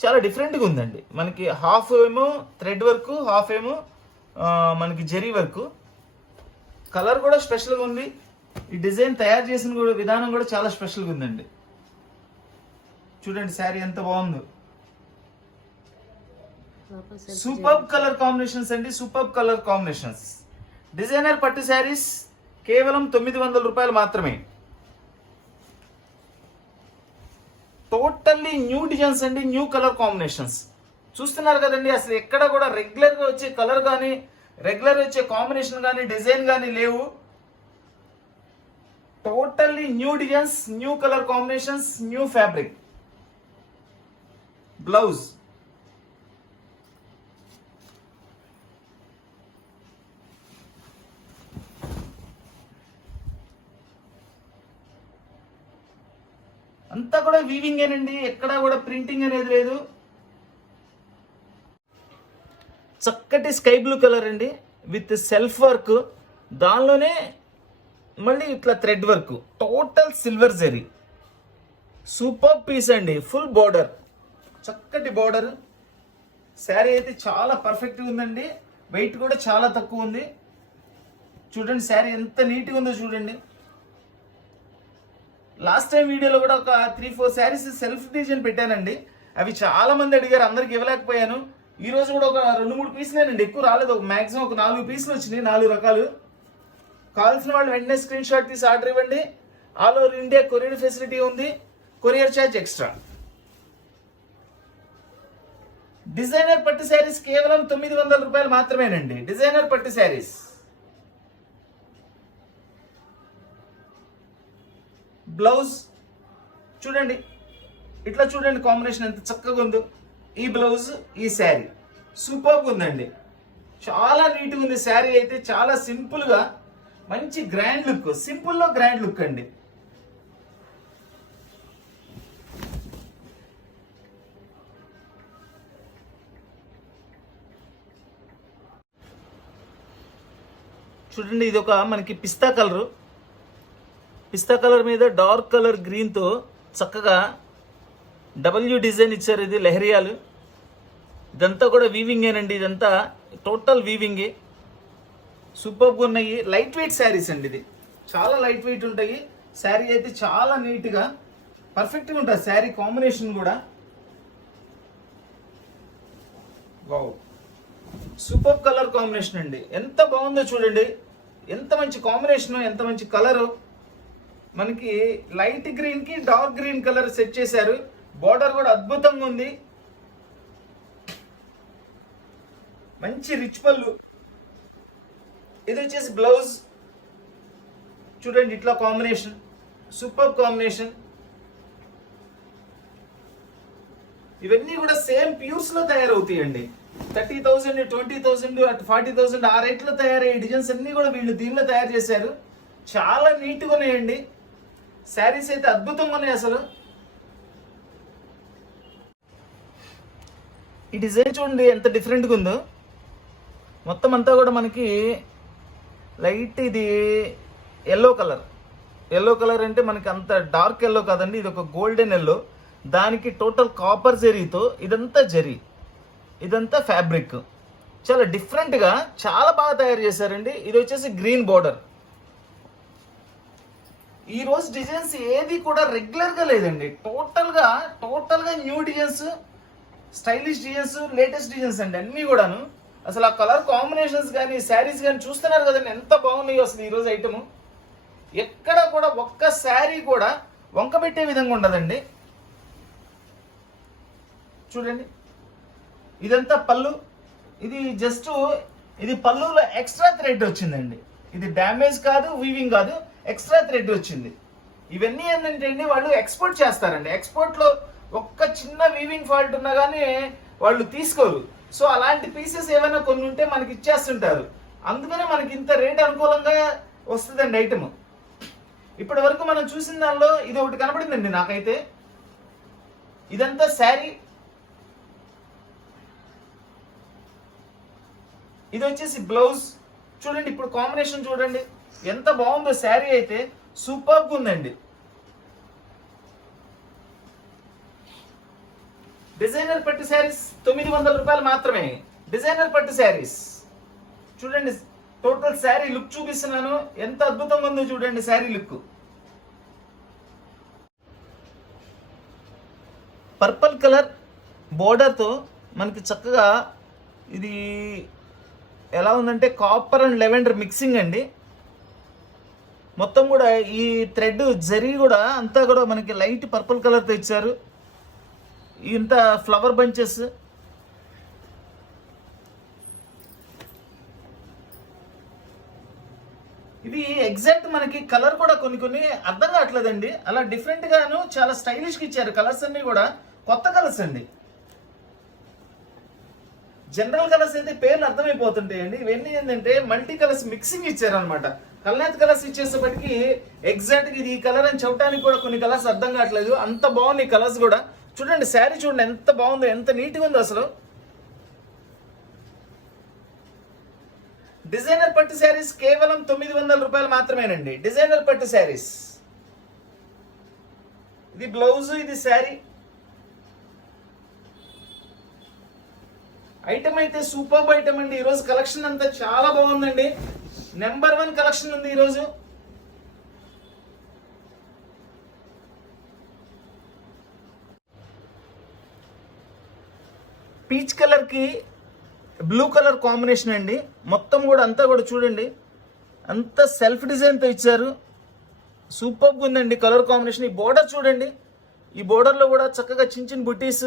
చాలా డిఫరెంట్గా ఉందండి. మనకి హాఫ్ ఏమో థ్రెడ్ వర్క్, హాఫ్ ఏమో మనకి జరీ వర్క్. కలర్ కూడా స్పెషల్గా ఉంది. ఈ డిజైన్ తయారు చేసిన కూడా విధానం కూడా చాలా స్పెషల్గా ఉందండి. చూడండి శారీ ఎంత బాగుందో. సూపర్ కలర్ కాంబినేషన్స్ అండి, సూపర్ కలర్ కాంబినేషన్స్. డిజైనర్ పట్టు శారీస్ కేవలం 900 రూపాయలు మాత్రమే. టోటల్లీ న్యూ డిజైన్స్ అండి, న్యూ కలర్ కాంబినేషన్స్. చూస్తున్నారు కదండి, అసలు ఎక్కడ కూడా రెగ్యులర్గా వచ్చే కలర్ కానీ రెగ్యులర్ వచ్చే కాంబినేషన్ కానీ డిజైన్ కానీ లేవు. Totally new designs, new colour combinations, new fabric. Blouse అంతా కూడా వీవింగ్ ఏనండి, ఎక్కడా కూడా ప్రింటింగ్ అనేది లేదు. చక్కటి స్కై బ్లూ కలర్ అండి విత్ సెల్ఫ్ వర్క్, దానిలోనే మళ్ళీ ఇట్లా thread work, total silver zari. Super piece అండి, ఫుల్ బోర్డర్, చక్కటి బోర్డర్. శారీ అయితే చాలా పర్ఫెక్ట్గా ఉందండి, వెయిట్ కూడా చాలా తక్కువ ఉంది. చూడండి శారీ ఎంత నీట్గా ఉందో చూడండి. లాస్ట్ టైం వీడియోలో కూడా ఒక 3-4 శారీస్ సెల్ఫ్ డిజైన్ పెట్టానండి, అవి చాలా మంది అడిగారు, అందరికి ఇవ్వలేకపోయాను. ఈ రోజు కూడా ఒక 2-3 పీసులేనండి, ఎక్కువ రాలేదు. మ్యాక్సిమం ఒక 4 పీసులు వచ్చినాయి, 4 రకాలు. కావాల్సిన వాళ్ళు వెంటనే స్క్రీన్ షాట్ తీసి ఆర్డర్ ఇవ్వండి. All over India courier facility ఉంది, కొరియర్ ఛార్జ్ ఎక్స్ట్రా. డిజైనర్ పట్టు శారీస్ కేవలం 900 రూపాయలు మాత్రమేనండి. డిజైనర్ పట్టు శారీస్. బ్లౌజ్ చూడండి, ఇట్లా చూడండి కాంబినేషన్ ఎంత చక్కగా ఉందో. ఈ బ్లౌజ్, ఈ శారీ సూపర్గా ఉందండి, చాలా నీట్గా ఉంది. శారీ అయితే చాలా సింపుల్గా మంచి గ్రాండ్ లుక్, సింపుల్లో గ్రాండ్ లుక్ అండి. చూడండి, ఇది ఒక మనకి పిస్తా కలరు, పిస్తా కలర్ మీద డార్క్ కలర్ గ్రీన్తో చక్కగా డబ్ల్యూ డిజైన్ ఇచ్చారు. ఇది లెహరియాలు. ఇదంతా కూడా వీవింగేనండి, ఇదంతా టోటల్ వీవింగే. సూపర్గా ఉన్నాయి. లైట్ వెయిట్ శారీస్ అండి, ఇది చాలా లైట్ వెయిట్ ఉంటాయి. శారీ అయితే చాలా నీట్గా పర్ఫెక్ట్గా ఉంటుంది. శారీ కాంబినేషన్ కూడా వావ్, సూపర్ కలర్ కాంబినేషన్ అండి. ఎంత బాగుందో చూడండి, ఎంత మంచి కాంబినేషన్, ఎంత మంచి కలరు. మనకి లైట్ గ్రీన్ కి డార్క్ గ్రీన్ కలర్ సెట్ చేశారు. బార్డర్ కూడా అద్భుతంగా ఉంది, మంచి రిచ్ పళ్ళు. ఇది వచ్చేసి బ్లౌజ్. చూడండి ఇట్లా కాంబినేషన్, సూపర్ కాంబినేషన్. ఇవన్నీ కూడా సేమ్ ప్యూర్స్ లో తయారవుతాయండి. 30,000, 20,000, 40,000 ఆ రేట్ లో తయారయ్యే డిజైన్స్ అన్ని కూడా వీళ్ళు దీనిలో తయారు చేశారు. చాలా నీట్గా ఉన్నాయండి. శారీస్ అయితే అద్భుతంగా ఉన్నాయి అసలు. ఈ డిజైన్ చూడండి ఎంత డిఫరెంట్గా ఉందో. మొత్తం అంతా కూడా మనకి లైట్ ఇది ఎల్లో కలర్ అంటే మనకి అంత డార్క్ ఎల్లో కాదండి, ఇది ఒక గోల్డెన్ ఎల్లో. దానికి టోటల్ కాపర్ జరీతో ఇదంతా ఫ్యాబ్రిక్. చాలా డిఫరెంట్గా చాలా బాగా తయారు చేశారండి. ఇది వచ్చేసి గ్రీన్ బోర్డర్. ఈ రోజు డిజైన్స్ ఏది కూడా రెగ్యులర్గా లేదండి. టోటల్గా new designs, stylish designs, latest designs అండి అన్నీ కూడాను. అసలు ఆ కలర్ కాంబినేషన్స్ కానీ శారీస్ కానీ చూస్తున్నారు కదండి ఎంత బాగున్నాయో అసలు ఈరోజు ఐటమ్. ఎక్కడ కూడా ఒక్క శారీ కూడా వంక పెట్టే విధంగా ఉండదండి. చూడండి ఇదంతా పళ్ళు. ఇది పళ్ళులో ఎక్స్ట్రా థ్రెడ్ వచ్చిందండి. ఇది డ్యామేజ్ కాదు, వీవింగ్ కాదు, ఎక్స్ట్రా థ్రెడ్ వచ్చింది. ఇవన్నీ ఏంటంటే అండి వాళ్ళు ఎక్స్పోర్ట్ చేస్తారండి. ఎక్స్పోర్ట్లో ఒక్క చిన్న వీవింగ్ ఫాల్ట్ ఉన్నా కానీ వాళ్ళు తీసుకోరు. సో అలాంటి పీసెస్ ఏమైనా కొన్ని ఉంటే మనకి ఇచ్చేస్తుంటారు. అందుకనే మనకి ఇంత రేట్ అనుకూలంగా వస్తుందండి ఐటమ్. ఇప్పటి వరకు మనం చూసిన దానిలో ఇది ఒకటి కనపడిందండి నాకైతే. ఇదంతా శారీ. ఇది వచ్చేసి బ్లౌజ్. చూడండి ఇప్పుడు కాంబినేషన్ చూడండి ఎంత బాగుందో. శారీ అయితే సూపర్గా ఉందండి. డిజైనర్ పట్టు శారీస్ 900 రూపాయలు మాత్రమే. డిజైనర్ పట్టు శారీస్ చూడండి. టోటల్ శారీ లుక్ చూపిస్తున్నాను, ఎంత అద్భుతంగా ఉందో చూడండి శారీ లుక్. పర్పుల్ కలర్ బోర్డర్తో మనకి చక్కగా ఇది ఎలా ఉందంటే కాపర్ అండ్ లెవెండర్ మిక్సింగ్ అండి. మొత్తం కూడా ఈ థ్రెడ్ జరీ కూడా అంతా కూడా మనకి లైట్ పర్పుల్ కలర్తో ఇచ్చారు. ఇంత ఫ్లవర్ బంచెస్. ఇవి ఎగ్జాక్ట్ మనకి కలర్ కూడా కొన్ని అర్థం కావట్లేదండి. అలా డిఫరెంట్ గాను చాలా స్టైలిష్గా ఇచ్చారు. కలర్స్ అన్ని కూడా కొత్త కలర్స్ అండి. జనరల్ కలర్స్ అయితే పేర్లు అర్థమైపోతుంటాయండి. ఇవన్నీ ఏంటంటే మల్టీ కలర్స్ మిక్సింగ్ ఇచ్చారనమాట. కల్నాథ్ కలర్స్ ఇచ్చేసేపటికి ఎగ్జాక్ట్గా ఇది ఈ కలర్ అని చెప్పడానికి కూడా కొన్ని కలర్స్ అర్థం కావట్లేదు. అంత బాగున్నాయి కలర్స్ కూడా. చూడండి శారీ చూడండి ఎంత బాగుందో, ఎంత నీట్గా ఉందో అసలు. డిజైనర్ పట్టు శారీస్ కేవలం 900 రూపాయలు మాత్రమేనండి. డిజైనర్ పట్టు శారీస్. ఇది బ్లౌజ్, ఇది శారీ. ఐటమ్ అయితే సూపర్ ఐటమ్ అండి. ఈరోజు కలెక్షన్ అంతా చాలా బాగుందండి. నెంబర్ 1 కలెక్షన్ ఉంది ఈరోజు. పీచ్ కలర్కి బ్లూ కలర్ కాంబినేషన్ అండి. మొత్తం కూడా అంతా కూడా చూడండి అంతా సెల్ఫ్ డిజైన్తో ఇచ్చారు. సూపర్గా ఉందండి కలర్ కాంబినేషన్. ఈ బోర్డర్ చూడండి. ఈ బోర్డర్లో కూడా చక్కగా చిన్న బుట్టీస్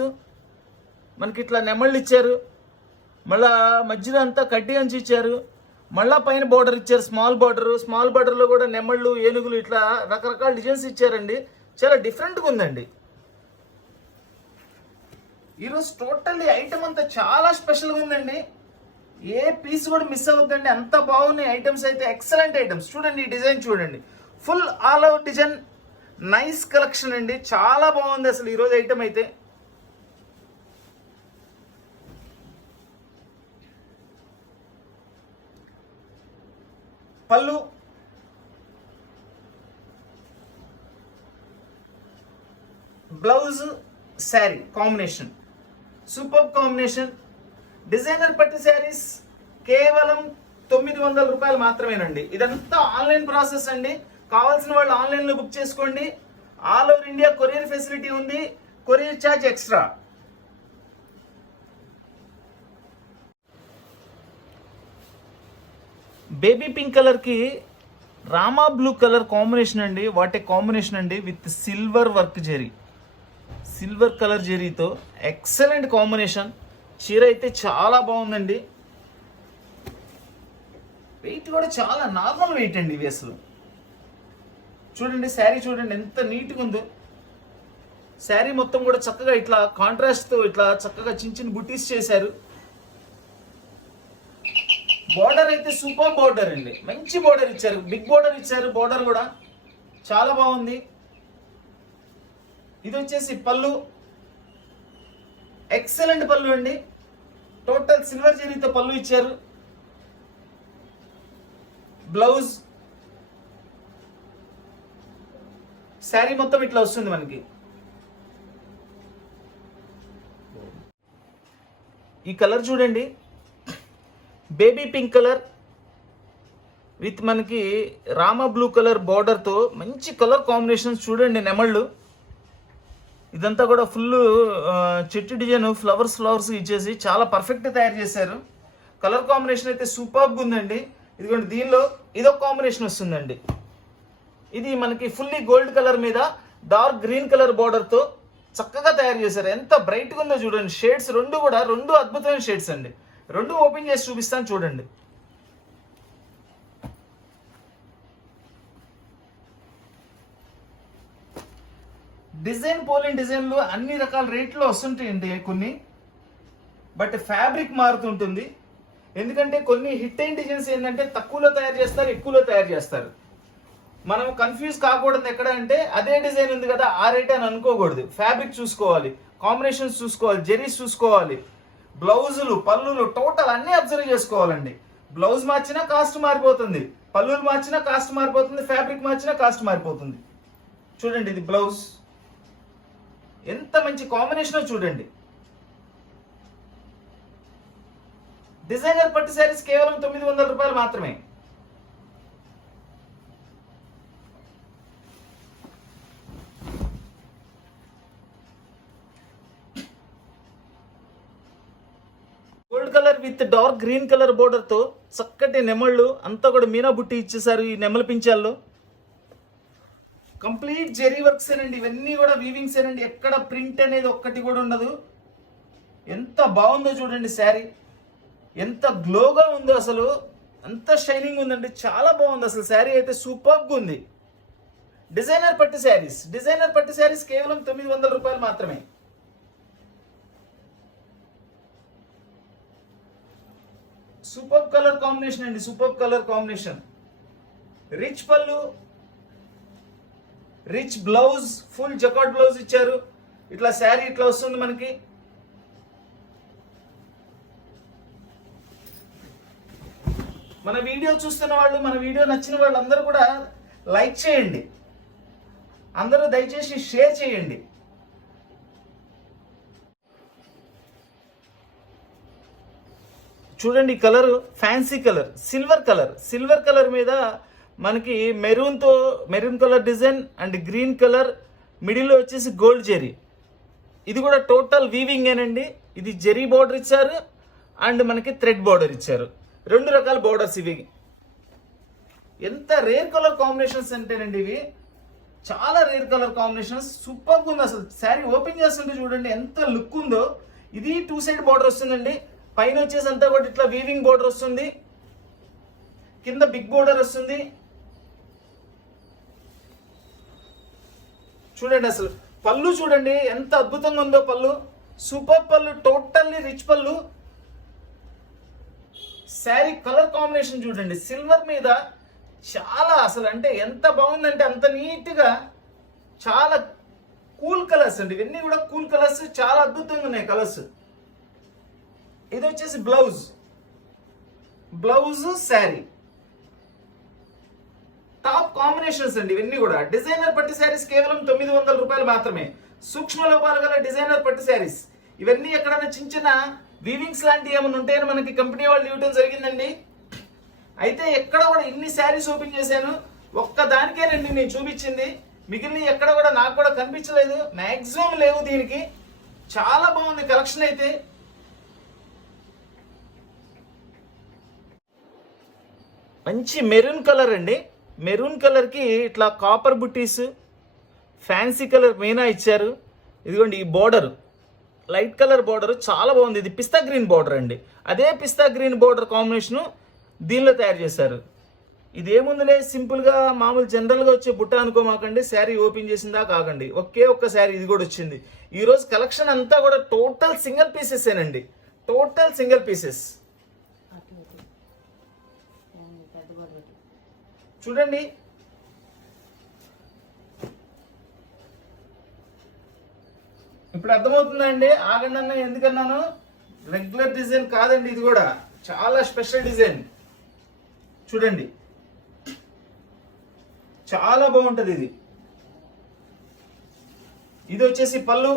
మనకి ఇట్లా నెమళ్ళు ఇచ్చారు. మళ్ళా మధ్యలో అంతా కడ్డీ అంచు ఇచ్చారు. మళ్ళా పైన బోర్డర్ ఇచ్చారు, స్మాల్ బార్డర్లో కూడా నెమళ్ళు, ఏనుగులు ఇట్లా రకరకాల డిజైన్స్ ఇచ్చారండి. చాలా డిఫరెంట్గా ఉందండి. ఈరోజు టోటల్లీ ఐటమ్ అంతా చాలా స్పెషల్గా ఉందండి. ఏ పీస్ కూడా మిస్ అవుతుందండి. అంత బాగున్నాయి ఐటమ్స్ అయితే. Excellent items. చూడండి ఈ డిజైన్ చూడండి. Full all over design, nice collection అండి. చాలా బాగుంది అసలు ఈరోజు ఐటమ్ అయితే. పళ్ళు, blouse, sari combination super combination. Designer పట్టు శారీస్ కేవలం 900 రూపాయలు మాత్రమేనండి. ఇదంతా ఆన్లైన్ ప్రాసెస్ అండి. కావాల్సిన వాళ్ళు ఆన్లైన్లో బుక్ చేసుకోండి. All over India courier facility ఉంది. Courier charge extra. Baby pink కలర్కి రామా బ్లూ కలర్ కాంబినేషన్ అండి. వాటి కాంబినేషన్ అండి with silver work zari, silver colour జరీతో ఎక్సలెంట్ కాంబినేషన్. చీర అయితే చాలా బాగుందండి. వెయిట్ కూడా చాలా నార్మల్ వెయిట్ అండి ఇవి అసలు. చూడండి శారీ చూడండి ఎంత నీట్గా ఉందో. శారీ మొత్తం కూడా చక్కగా ఇట్లా కాంట్రాస్ట్తో ఇట్లా చక్కగా చిన్న బుటీస్ చేశారు. బోర్డర్ అయితే సూపర్ బోర్డర్ అండి. మంచి బోర్డర్ ఇచ్చారు, బిగ్ బోర్డర్ ఇచ్చారు. బోర్డర్ కూడా చాలా బాగుంది. ఇది వచ్చేసి పళ్ళు, ఎక్సలెంట్ పళ్ళు అండి. టోటల్ సిల్వర్ జరీతో పళ్ళు ఇచ్చారు. బ్లౌజ్ శారీ మొత్తం ఇట్లా వస్తుంది మనకి. ఈ కలర్ చూడండి, బేబీ పింక్ కలర్ విత్ మనకి రామా బ్లూ కలర్ బార్డర్తో మంచి కలర్ కాంబినేషన్స్ చూడండి. నెమళ్ళు ఇదంతా కూడా ఫుల్ చెట్టు డిజైన్ ఫ్లవర్స్ ఇచ్చేసి చాలా పర్ఫెక్ట్ తయారు చేశారు. కలర్ కాంబినేషన్ అయితే సూపర్గా ఉందండి. ఇదిగోండి, దీనిలో ఇదొక కాంబినేషన్ వస్తుందండి. ఇది మనకి ఫుల్లీ గోల్డ్ కలర్ మీద డార్క్ గ్రీన్ కలర్ బార్డర్తో చక్కగా తయారు చేశారు. ఎంత బ్రైట్గా ఉందో చూడండి. షేడ్స్ రెండు అద్భుతమైన షేడ్స్ అండి. రెండు ఓపెన్ చేసి చూపిస్తాను చూడండి. పోలిన్ డిజైన్లు అన్ని రకాల రేట్లో వస్తుంటాయండి కొన్ని, బట్ ఫ్యాబ్రిక్ మారుతుంటుంది. ఎందుకంటే కొన్ని హిట్ అయిన డిజైన్స్ ఏంటంటే తక్కువలో తయారు చేస్తారు, ఎక్కువలో తయారు చేస్తారు. మనం కన్ఫ్యూజ్ కాకూడదు ఎక్కడ అంటే అదే డిజైన్ ఉంది కదా ఆ రేట్ అని అనుకోకూడదు. ఫ్యాబ్రిక్ చూసుకోవాలి, కాంబినేషన్స్ చూసుకోవాలి, జెరీస్ చూసుకోవాలి, బ్లౌజులు, పళ్ళులు, టోటల్ అన్నీ అబ్జర్వ్ చేసుకోవాలండి. బ్లౌజ్ మార్చినా కాస్ట్ మారిపోతుంది, పళ్ళులు మార్చినా కాస్ట్ మారిపోతుంది, ఫ్యాబ్రిక్ మార్చినా కాస్ట్ మారిపోతుంది. చూడండి, ఇది బ్లౌజ్ ఎంత మంచి కాంబినేషన్ చూడండి. డిజైనర్ పట్టు శారీస్ కేవలం 900 రూపాయలు మాత్రమే. Gold colour with dark green colour border తో చక్కటి నెమళ్ళు అంతా కూడా మీనా బుట్టి ఇచ్చేసారు. ఈ నెమల పించాల్లో కంప్లీట్ జెరీ వర్క్స్ ఏనండి. ఇవన్నీ కూడా వీవింగ్స్ ఏనండి. ఎక్కడ ప్రింట్ అనేది ఒక్కటి కూడా ఉండదు. ఎంత బాగుందో చూడండి శారీ, ఎంత గ్లోగా ఉందో, అసలు అంత షైనింగ్ ఉందండి. చాలా బాగుంది అసలు శారీ అయితే సూపర్గా ఉంది. డిజైనర్ పట్టు శారీస్ కేవలం 900 రూపాయలు మాత్రమే. సూపర్ కలర్ కాంబినేషన్ అండి, సూపర్ కలర్ కాంబినేషన్. రిచ్ పళ్ళు, రిచ్ బ్లౌజ్, ఫుల్ జకాట్ బ్లౌజ్ ఇచ్చారు. ఇట్లా శారీ ఇట్లా వస్తుంది మనకి. మన వీడియో చూస్తున్న వాళ్ళు, మన వీడియో నచ్చిన వాళ్ళు అందరూ కూడా లైక్ చేయండి. అందరూ దయచేసి షేర్ చేయండి. చూడండి, colour fancy colour, silver colour మీద మనకి maroon colour design and green colour, మిడిల్లో వచ్చేసి గోల్డ్ జెరీ. ఇది కూడా టోటల్ వీవింగ్ ఏనండి. ఇది జెరీ బార్డర్ ఇచ్చారు అండ్ మనకి థ్రెడ్ బార్డర్ ఇచ్చారు. రెండు రకాల బార్డర్స్ ఇవి. ఎంత రేర్ కలర్ కాంబినేషన్స్ అంటేనండి ఇవి, చాలా రేర్ కలర్ కాంబినేషన్స్. సూపర్గా ఉంది అసలు. శారీ ఓపెన్ చేస్తుంటే చూడండి ఎంత లుక్ ఉందో. ఇది 2 సైడ్ బార్డర్ వస్తుందండి. పైన వచ్చేసి అంతా కూడా ఇట్లా వీవింగ్ బార్డర్ వస్తుంది, కింద బిగ్ బార్డర్ వస్తుంది. చూడండి అసలు పళ్ళు చూడండి ఎంత అద్భుతంగా ఉందో. పళ్ళు సూపర్ పళ్ళు, టోటల్లీ రిచ్ పళ్ళు. శారీ కలర్ కాంబినేషన్ చూడండి, సిల్వర్ మీద చాలా అసలు అంటే ఎంత బాగుందంటే అంత నీట్గా, చాలా కూల్ కలర్స్ అండి. ఇవన్నీ కూడా కూల్ కలర్స్, చాలా అద్భుతంగా ఉన్నాయి కలర్స్. ఇది వచ్చేసి బ్లౌజ్ శారీ, టాప్ కాంబినేషన్స్ అండి ఇవన్నీ కూడా. డిజైనర్ పట్టు శారీస్ కేవలం 900 రూపాయలు మాత్రమే. సూక్ష్మ లోపాలు గల డిజైనర్ పట్టు శారీస్. ఇవన్నీ ఎక్కడైనా చిన్న వీవింగ్స్ లాంటివి ఏమైనా ఉంటాయని మనకి కంపెనీ వాళ్ళు ఇవ్వడం జరిగిందండి. అయితే ఎక్కడ కూడా ఇన్ని శారీస్ ఓపెన్ చేశాను, ఒక్కదానికేనండి నేను చూపించింది. మిగిలిన ఎక్కడ కూడా నాకు కూడా కనిపించలేదు, మ్యాక్సిమం లేవు దీనికి. చాలా బాగుంది కలెక్షన్ అయితే. మంచి మెరూన్ కలర్ అండి. మెరూన్ కలర్కి ఇట్లా కాపర్ బుట్టీస్, ఫ్యాన్సీ కలర్ మీనా ఇచ్చారు. ఇదిగోండి ఈ బార్డర్, లైట్ కలర్ బార్డర్ చాలా బాగుంది. ఇది పిస్తా గ్రీన్ బార్డర్ అండి. అదే పిస్తా గ్రీన్ బార్డర్ కాంబినేషను దీనిలో తయారు చేశారు. ఇదేముందిలే, సింపుల్గా మామూలు జనరల్గా వచ్చే బుట్ట అనుకోమాకండి. శారీ ఓపెన్ చేసిందా కాకండి, ఒక్క శారీ ఇది కూడా వచ్చింది. ఈరోజు కలెక్షన్ అంతా కూడా టోటల్ సింగిల్ పీసెసేనండి, టోటల్ సింగిల్ పీసెస్. చూడండి ఇప్పుడు అర్థమవుతుందండి. ఆగండి అన్న ఎందుకన్నాను, రెగ్యులర్ డిజైన్ కాదండి, ఇది కూడా చాలా స్పెషల్ డిజైన్. చూడండి చాలా బాగుంటది ఇది. ఇది వచ్చేసి పళ్ళు.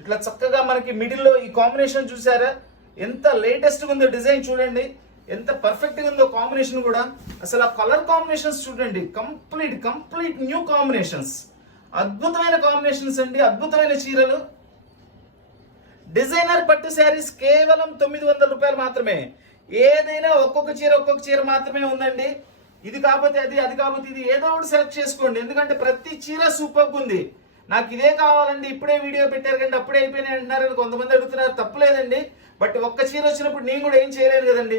ఇట్లా చక్కగా మనకి మిడిల్లో ఈ కాంబినేషన్ చూసారా, ఎంత లేటెస్ట్ గా ఉందో డిజైన్. చూడండి ఎంత పర్ఫెక్ట్ గా ఉందో కాంబినేషన్ కూడా. అసలు ఆ కలర్ కాంబినేషన్స్ చూడండి, కంప్లీట్ న్యూ కాంబినేషన్స్. అద్భుతమైన కాంబినేషన్స్ అండి, అద్భుతమైన చీరలు. డిజైనర్ పట్టు శారీస్ కేవలం 900 రూపాయలు మాత్రమే. ఏదైనా ఒక్కొక్క చీర మాత్రమే ఉందండి. ఇది కాకపోతే అది కాకపోతే ఇది, ఏదో ఒకటి సెలెక్ట్ చేసుకోండి. ఎందుకంటే ప్రతి చీర సూపర్ ఉంది. నాకు ఇదే కావాలండి, ఇప్పుడే వీడియో పెట్టారు కండి, అప్పుడే అయిపోయినాయి అంటున్నారు కొంతమంది అడుగుతున్నారు. తప్పులేదండి, బట్ ఒక్క చీర వచ్చినప్పుడు నేను కూడా ఏం చేయలేను కదండి.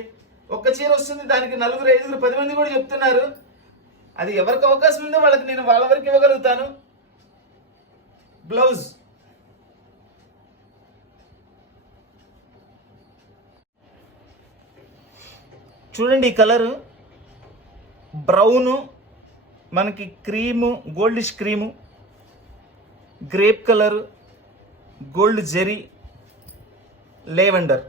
ఒక్క చీర వస్తుంది, దానికి 4, 5, 10 మంది కూడా చెప్తున్నారు. అది ఎవరికి అవకాశం ఉందో వాళ్ళకి నేను వాళ్ళ వరకు ఇవ్వగలుగుతాను. బ్లౌజ్ చూడండి, ఈ కలరు బ్రౌను, మనకి cream, goldish cream, grape colour, gold zari, lavender.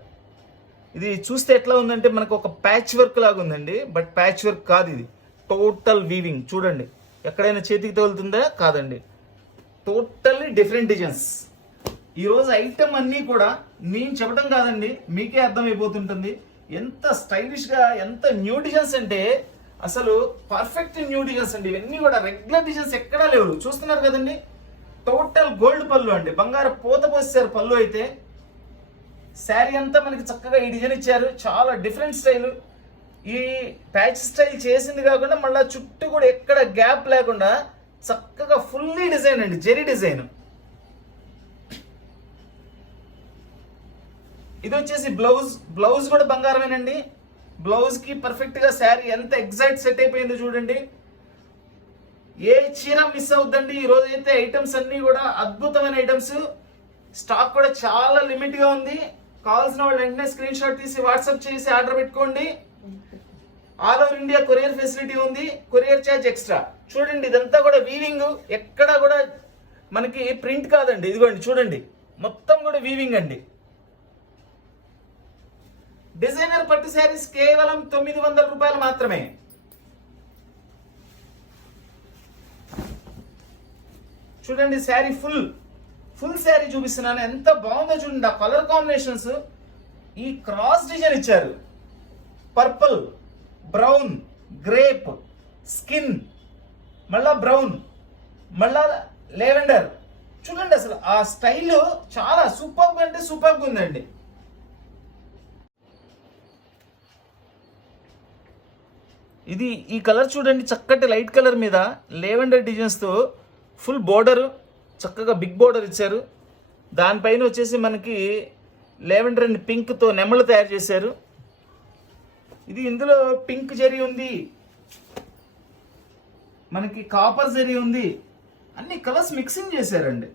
ఇది చూస్తే ఎట్లా ఉందంటే మనకు ఒక ప్యాచ్ వర్క్ లాగా ఉందండి, బట్ ప్యాచ్ వర్క్ కాదు, ఇది టోటల్ వీవింగ్. చూడండి ఎక్కడైనా చేతికి తగులుతుందా? కాదండి, టోటల్లీ డిఫరెంట్ డిజైన్స్. ఈరోజు ఐటమ్ అన్నీ కూడా నేను చెప్పడం కాదండి, మీకే అర్థమైపోతుంటుంది ఎంత స్టైలిష్ గా, ఎంత న్యూ డిజైన్స్ అంటే అసలు పర్ఫెక్ట్ న్యూ డిజైన్స్ అండి. ఇవన్నీ కూడా రెగ్యులర్ డిజైన్స్ ఎక్కడా లేవు. చూస్తున్నారు కదండి, టోటల్ గోల్డ్ పళ్ళు అండి, బంగారు పూత పోసారు పళ్ళు. అయితే శారీ అంతా మనకి చక్కగా ఈ డిజైన్ ఇచ్చారు, చాలా డిఫరెంట్ స్టైల్. ఈ ప్యాచ్ స్టైల్ చేసింది కాకుండా మళ్ళీ చుట్టూ కూడా ఎక్కడ గ్యాప్ లేకుండా చక్కగా ఫుల్లీ డిజైన్ అండి, జెరీ డిజైన్. ఇది వచ్చేసి బ్లౌజ్ కూడా బంగారమేనండి. బ్లౌజ్ కి పర్ఫెక్ట్ గా శారీ ఎంత ఎగ్జాక్ట్ సెట్ అయిపోయిందో చూడండి. ఏ చీర మిస్ అవుద్దండి. ఈ రోజు అయితే ఐటమ్స్ అన్ని కూడా అద్భుతమైన ఐటమ్స్. స్టాక్ కూడా చాలా లిమిట్ గా ఉంది. కావాల్సిన వాళ్ళు వెంటనే స్క్రీన్ షాట్ తీసి వాట్సాప్ చేసి ఆర్డర్ పెట్టుకోండి. All over India courier facility ఉంది, కొరియర్ ఛార్జ్ ఎక్స్ట్రా. చూడండి ఇదంతా కూడా వీవింగ్, ఎక్కడ కూడా మనకి ప్రింట్ కాదండి. ఇదిగోండి చూడండి, మొత్తం కూడా వీవింగ్ అండి. డిజైనర్ పట్టు శారీస్ కేవలం 900 రూపాయలు మాత్రమే. చూడండి శారీ ఫుల్ శారీ చూపిస్తున్నాను, ఎంత బాగుందో చూడండి. ఆ కలర్ కాంబినేషన్స్, ఈ క్రాస్ డిజైన్ ఇచ్చారు. పర్పుల్, బ్రౌన్, గ్రేప్, స్కిన్, మళ్ళా బ్రౌన్, మళ్ళా లేవెండర్. చూడండి అసలు ఆ స్టైల్ చాలా సూపర్గా అంటే సూపర్గా ఉందండి. ఇది ఈ కలర్ చూడండి, చక్కటి లైట్ కలర్ మీద లేవెండర్ డిజైన్స్తో ఫుల్ బోర్డర్, చక్కగా బిగ్ బోర్డర్ ఇచ్చారు. దానిపైన వచ్చేసి మనకి లేవెండర్ అండ్ పింక్తో నెమళ్ళు తయారు చేశారు. ఇది ఇందులో పింక్ జరీ ఉంది, మనకి కాపర్ జరీ ఉంది, అన్ని కలర్స్ మిక్సింగ్ చేశారండి.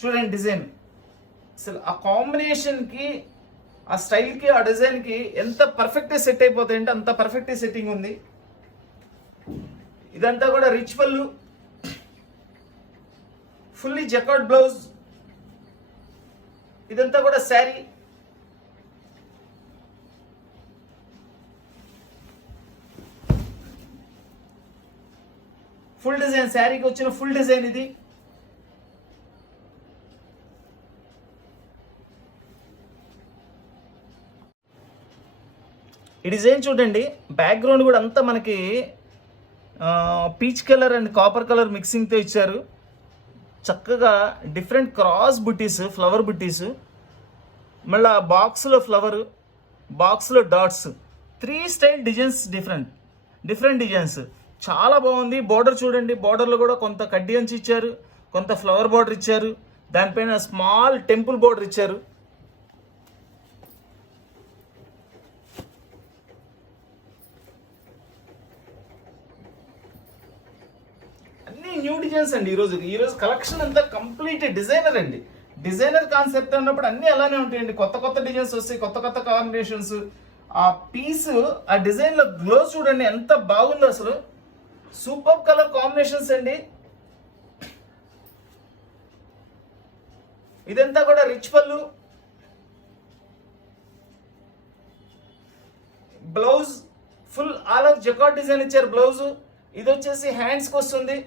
చూడండి డిజైన్, అసలు ఆ కాంబినేషన్కి, ఆ స్టైల్కి, ఆ డిజైన్కి ఎంత పర్ఫెక్ట్గా సెట్ అయిపోతాయంటే అంత పర్ఫెక్ట్గా సెట్టింగ్ ఉంది. ఇదంతా కూడా రిచ్ పళ్ళు, ఫుల్లీ జకార్డ్ బ్లౌజ్. ఇదంతా కూడా శారీ. ఫుల్ డిజైన్, శారీకి వచ్చిన ఫుల్ డిజైన్ ఇది. ఈ డిజైన్ చూడండి, బ్యాక్గ్రౌండ్ కూడా అంతా మనకి peach colour and copper colour మిక్సింగ్తో ఇచ్చారు. చక్కగా డిఫరెంట్ క్రాస్ బుట్టీస్, ఫ్లవర్ బుట్టీస్, మళ్ళీ బాక్స్లో ఫ్లవర్, బాక్స్లో dots, 3 style designs, different designs. చాలా బాగుంది. బోర్డర్ చూడండి, బోర్డర్లో కూడా కొంత కడ్డీ అంచు ఇచ్చారు, కొంత ఫ్లవర్ బోర్డర్ ఇచ్చారు, దానిపైన స్మాల్ టెంపుల్ బోర్డర్ ఇచ్చారు. న్యూ డిజైన్స్ అండి. ఈరోజు కలెక్షన్ అంతా కంప్లీట్ డిజైనర్ అండి. డిజైనర్ కాన్సెప్ట్ అన్నప్పుడు అన్ని అలానే ఉంటాయండి. కొత్త డిజైన్స్ వస్తాయి, కొత్త కాంబినేషన్స్, ఆ పీస్, ఆ డిజైన్ లో గ్లో చూడండి ఎంత బాగుందో అసలు. సూపర్ కలర్ కాంబినేషన్స్ అండి. ఇదంతా కూడా రిచ్ పళ్ళు, blouse full all over jacquard design ఇచ్చారు బ్లౌజ్. ఇది వచ్చేసి హ్యాండ్స్ కి వస్తుంది.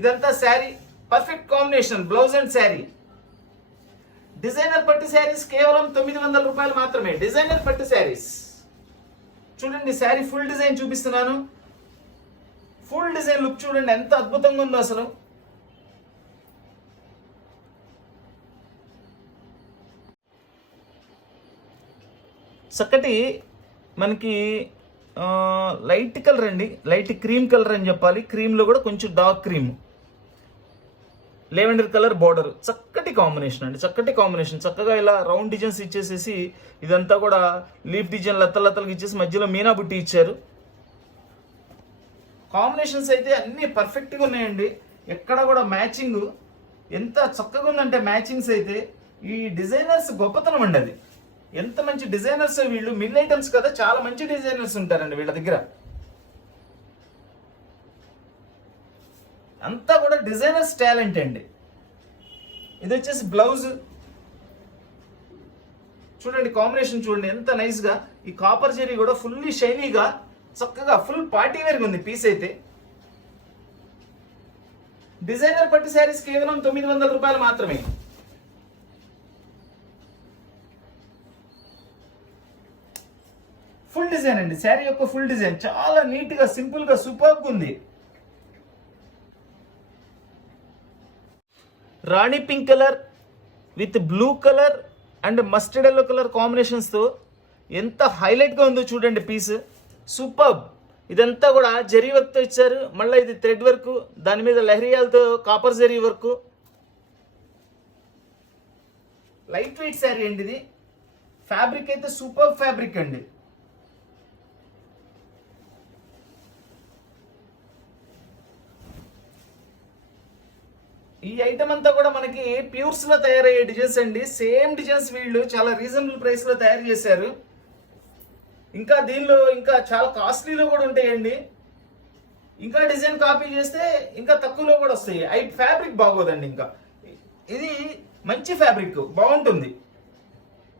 ఇదంతా sari, perfect combination blouse and sari. Designer పట్టు శారీస్ కేవలం 900 రూపాయలు మాత్రమే. డిజైనర్ పట్టు శారీస్ చూడండి. శారీ ఫుల్ డిజైన్ చూపిస్తున్నాను. ఫుల్ డిజైన్ లుక్ చూడండి ఎంత అద్భుతంగా ఉందో అసలు. చక్కటి మనకి లైట్ కలర్ అండి, లైట్ క్రీమ్ కలర్ అని చెప్పాలి. క్రీమ్లో కూడా కొంచెం dark cream, lavender colour border. చక్కటి కాంబినేషన్ అండి, చక్కటి కాంబినేషన్. చక్కగా ఇలా రౌండ్ డిజైన్స్ ఇచ్చేసేసి ఇదంతా కూడా లీఫ్ డిజైన్ లతలతలకి ఇచ్చేసి మధ్యలో మీనా బుట్టి ఇచ్చారు. కాంబినేషన్స్ అయితే అన్ని పర్ఫెక్ట్గా ఉన్నాయండి. ఎక్కడ కూడా మ్యాచింగ్ ఎంత చక్కగా ఉందంటే మ్యాచింగ్స్ అయితే. ఈ డిజైనర్స్ గొప్పతనం అండి అది. ఎంత మంచి డిజైనర్స్ వీళ్ళు. మిల్ ఐటమ్స్ కదా, చాలా మంచి డిజైనర్స్ ఉంటారండి వీళ్ళ దగ్గర. అంతా కూడా డిజైనర్స్ టాలెంట్ అండి. ఇది వచ్చేసి బ్లౌజ్ చూడండి, కాంబినేషన్ చూడండి ఎంత నైస్ గా. ఈ కాపర్ జరీ కూడా ఫుల్లీ షైనీగా చక్కగా ఫుల్ పార్టీ వేర్గా ఉంది పీస్ అయితే. డిజైనర్ పట్టు శారీస్ కేవలం 900 రూపాయలు మాత్రమే. ఫుల్ డిజైన్ అండి, శారీ యొక్క ఫుల్ డిజైన్ చాలా నీట్ గా సింపుల్ గా సూపర్ గా ఉంది. రాణి pink colour with blue colour and mustard yellow colour కాంబినేషన్స్తో ఎంత హైలైట్గా ఉందో చూడండి పీస్. సూపర్. ఇదంతా కూడా జరీ వర్క్తో ఇచ్చారు. మళ్ళీ ఇది థ్రెడ్ వర్క్, దాని మీద లహరియాలతో copper zari work. Light weight sari అండి ఇది. ఫ్యాబ్రిక్ అయితే సూపర్ ఫ్యాబ్రిక్ అండి. ఈ ఐటమ్ అంతా కూడా మనకి ప్యూర్స్ లో తయారయ్యే డిజైన్స్ అండి. సేమ్ డిజైన్స్ వీళ్ళు చాలా రీజనబుల్ ప్రైస్ లో తయారు చేశారు. ఇంకా దీనిలో ఇంకా చాలా కాస్ట్లీలో కూడా ఉంటాయండి. ఇంకా డిజైన్ కాపీ చేస్తే ఇంకా తక్కువలో కూడా వస్తాయి. ఫ్యాబ్రిక్ బాగోదండి. ఇంకా ఇది మంచి ఫ్యాబ్రిక్ బాగుంటుంది.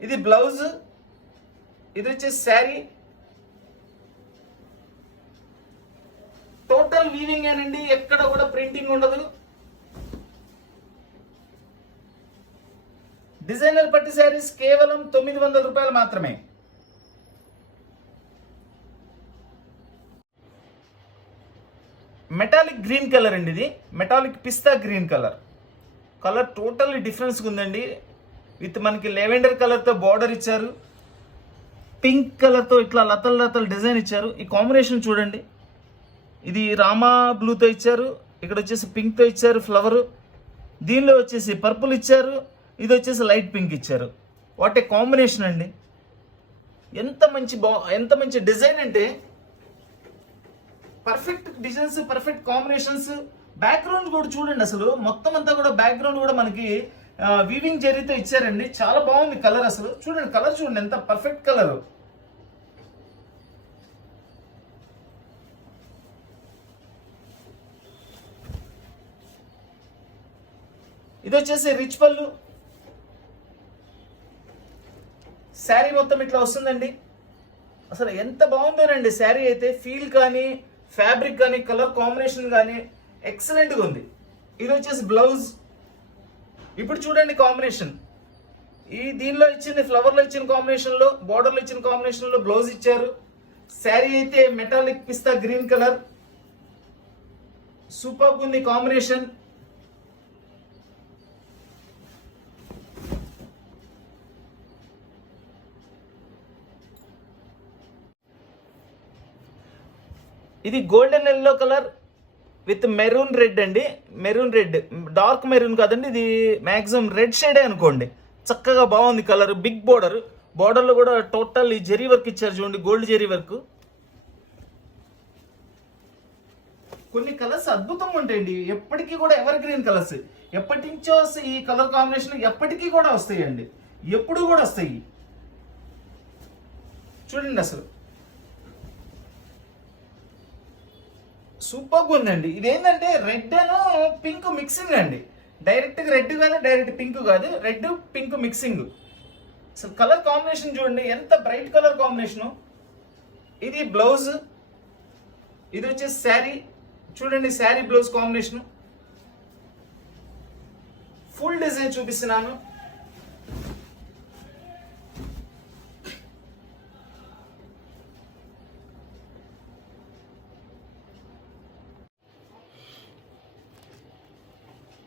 ఇది బ్లౌజ్, ఇది వచ్చేసి శారీ. టోటల్ వీవింగ్ ఏనండి, ఎక్కడ కూడా ప్రింటింగ్ ఉండదు. డిజైనర్ పట్టు శారీస్ కేవలం 900 రూపాయలు మాత్రమే. మెటాలిక్ గ్రీన్ కలర్ అండి ఇది. మెటాలిక్ పిస్తా green colour. Colour totally difference ఉందండి. విత్ మనకి లెవెండర్ కలర్తో బార్డర్ ఇచ్చారు. పింక్ కలర్తో ఇట్లా లతల్ లతల్ డిజైన్ ఇచ్చారు. ఈ కాంబినేషన్ చూడండి. ఇది రామా బ్లూతో ఇచ్చారు. ఇక్కడ వచ్చేసి పింక్తో ఇచ్చారు ఫ్లవర్. దీనిలో వచ్చేసి పర్పుల్ ఇచ్చారు. ఇది వచ్చేసి లైట్ పింక్ ఇచ్చారు. వాట్ ఏ కాంబినేషన్ అండి. ఎంత మంచి డిజైన్ అంటే perfect designs, perfect combinations. Background కూడా చూడండి అసలు. మొత్తం అంతా కూడా బ్యాక్గ్రౌండ్ కూడా మనకి వీవింగ్ జరీతో ఇచ్చారండి. చాలా బాగుంది కలర్ అసలు. చూడండి కలర్ చూడండి ఎంత పర్ఫెక్ట్ కలర్. ఇది వచ్చేసి రిచ్ పళ్ళు. శారీ మొత్తం ఇట్లా వస్తుందండి. అసలు ఎంత బాగుందోనండి శారీ అయితే. ఫీల్ కానీ, ఫ్యాబ్రిక్ కానీ, కలర్ కాంబినేషన్ కానీ ఎక్సలెంట్గా ఉంది. ఇది వచ్చేసి బ్లౌజ్. ఇప్పుడు చూడండి కాంబినేషన్. దీనిలో ఇచ్చింది ఫ్లవర్లో ఇచ్చిన కాంబినేషన్లో, బార్డర్లో ఇచ్చిన కాంబినేషన్లో బ్లౌజ్ ఇచ్చారు. శారీ అయితే మెటాలిక్ పిస్తా గ్రీన్ కలర్. సూపర్ ఉంది కాంబినేషన్. ఇది golden yellow colour with maroon red అండి. మెరూన్ రెడ్, డార్క్ మెరూన్ కాదండి, ఇది మ్యాక్సిమం రెడ్ షేడే అనుకోండి. చక్కగా బాగుంది కలర్. బిగ్ బోర్డర్, బోర్డర్లో కూడా టోటల్ జెరీ వర్క్ ఇచ్చారు చూడండి, గోల్డ్ జెరీ వర్క్. కొన్ని కలర్స్ అద్భుతంగా ఉంటాయండి. ఎప్పటికీ కూడా ఎవర్ గ్రీన్ కలర్స్. ఎప్పటి నుంచో వస్తాయి ఈ కలర్ కాంబినేషన్, ఎప్పటికీ కూడా వస్తాయండి, ఎప్పుడు కూడా వస్తాయి. చూడండి అసలు సూపర్గా ఉందండి. ఇదేంటంటే రెడ్ అను పింక్ మిక్సింగ్ అండి. డైరెక్ట్గా రెడ్ కాదు, డైరెక్ట్ పింక్ కాదు, రెడ్ పింక్ మిక్సింగ్. అసలు కలర్ కాంబినేషన్ చూడండి ఎంత బ్రైట్ కలర్ కాంబినేషను. ఇది బ్లౌజ్, ఇది వచ్చేసి శారీ. చూడండి sari blouse combination. Full design చూపిస్తున్నాను.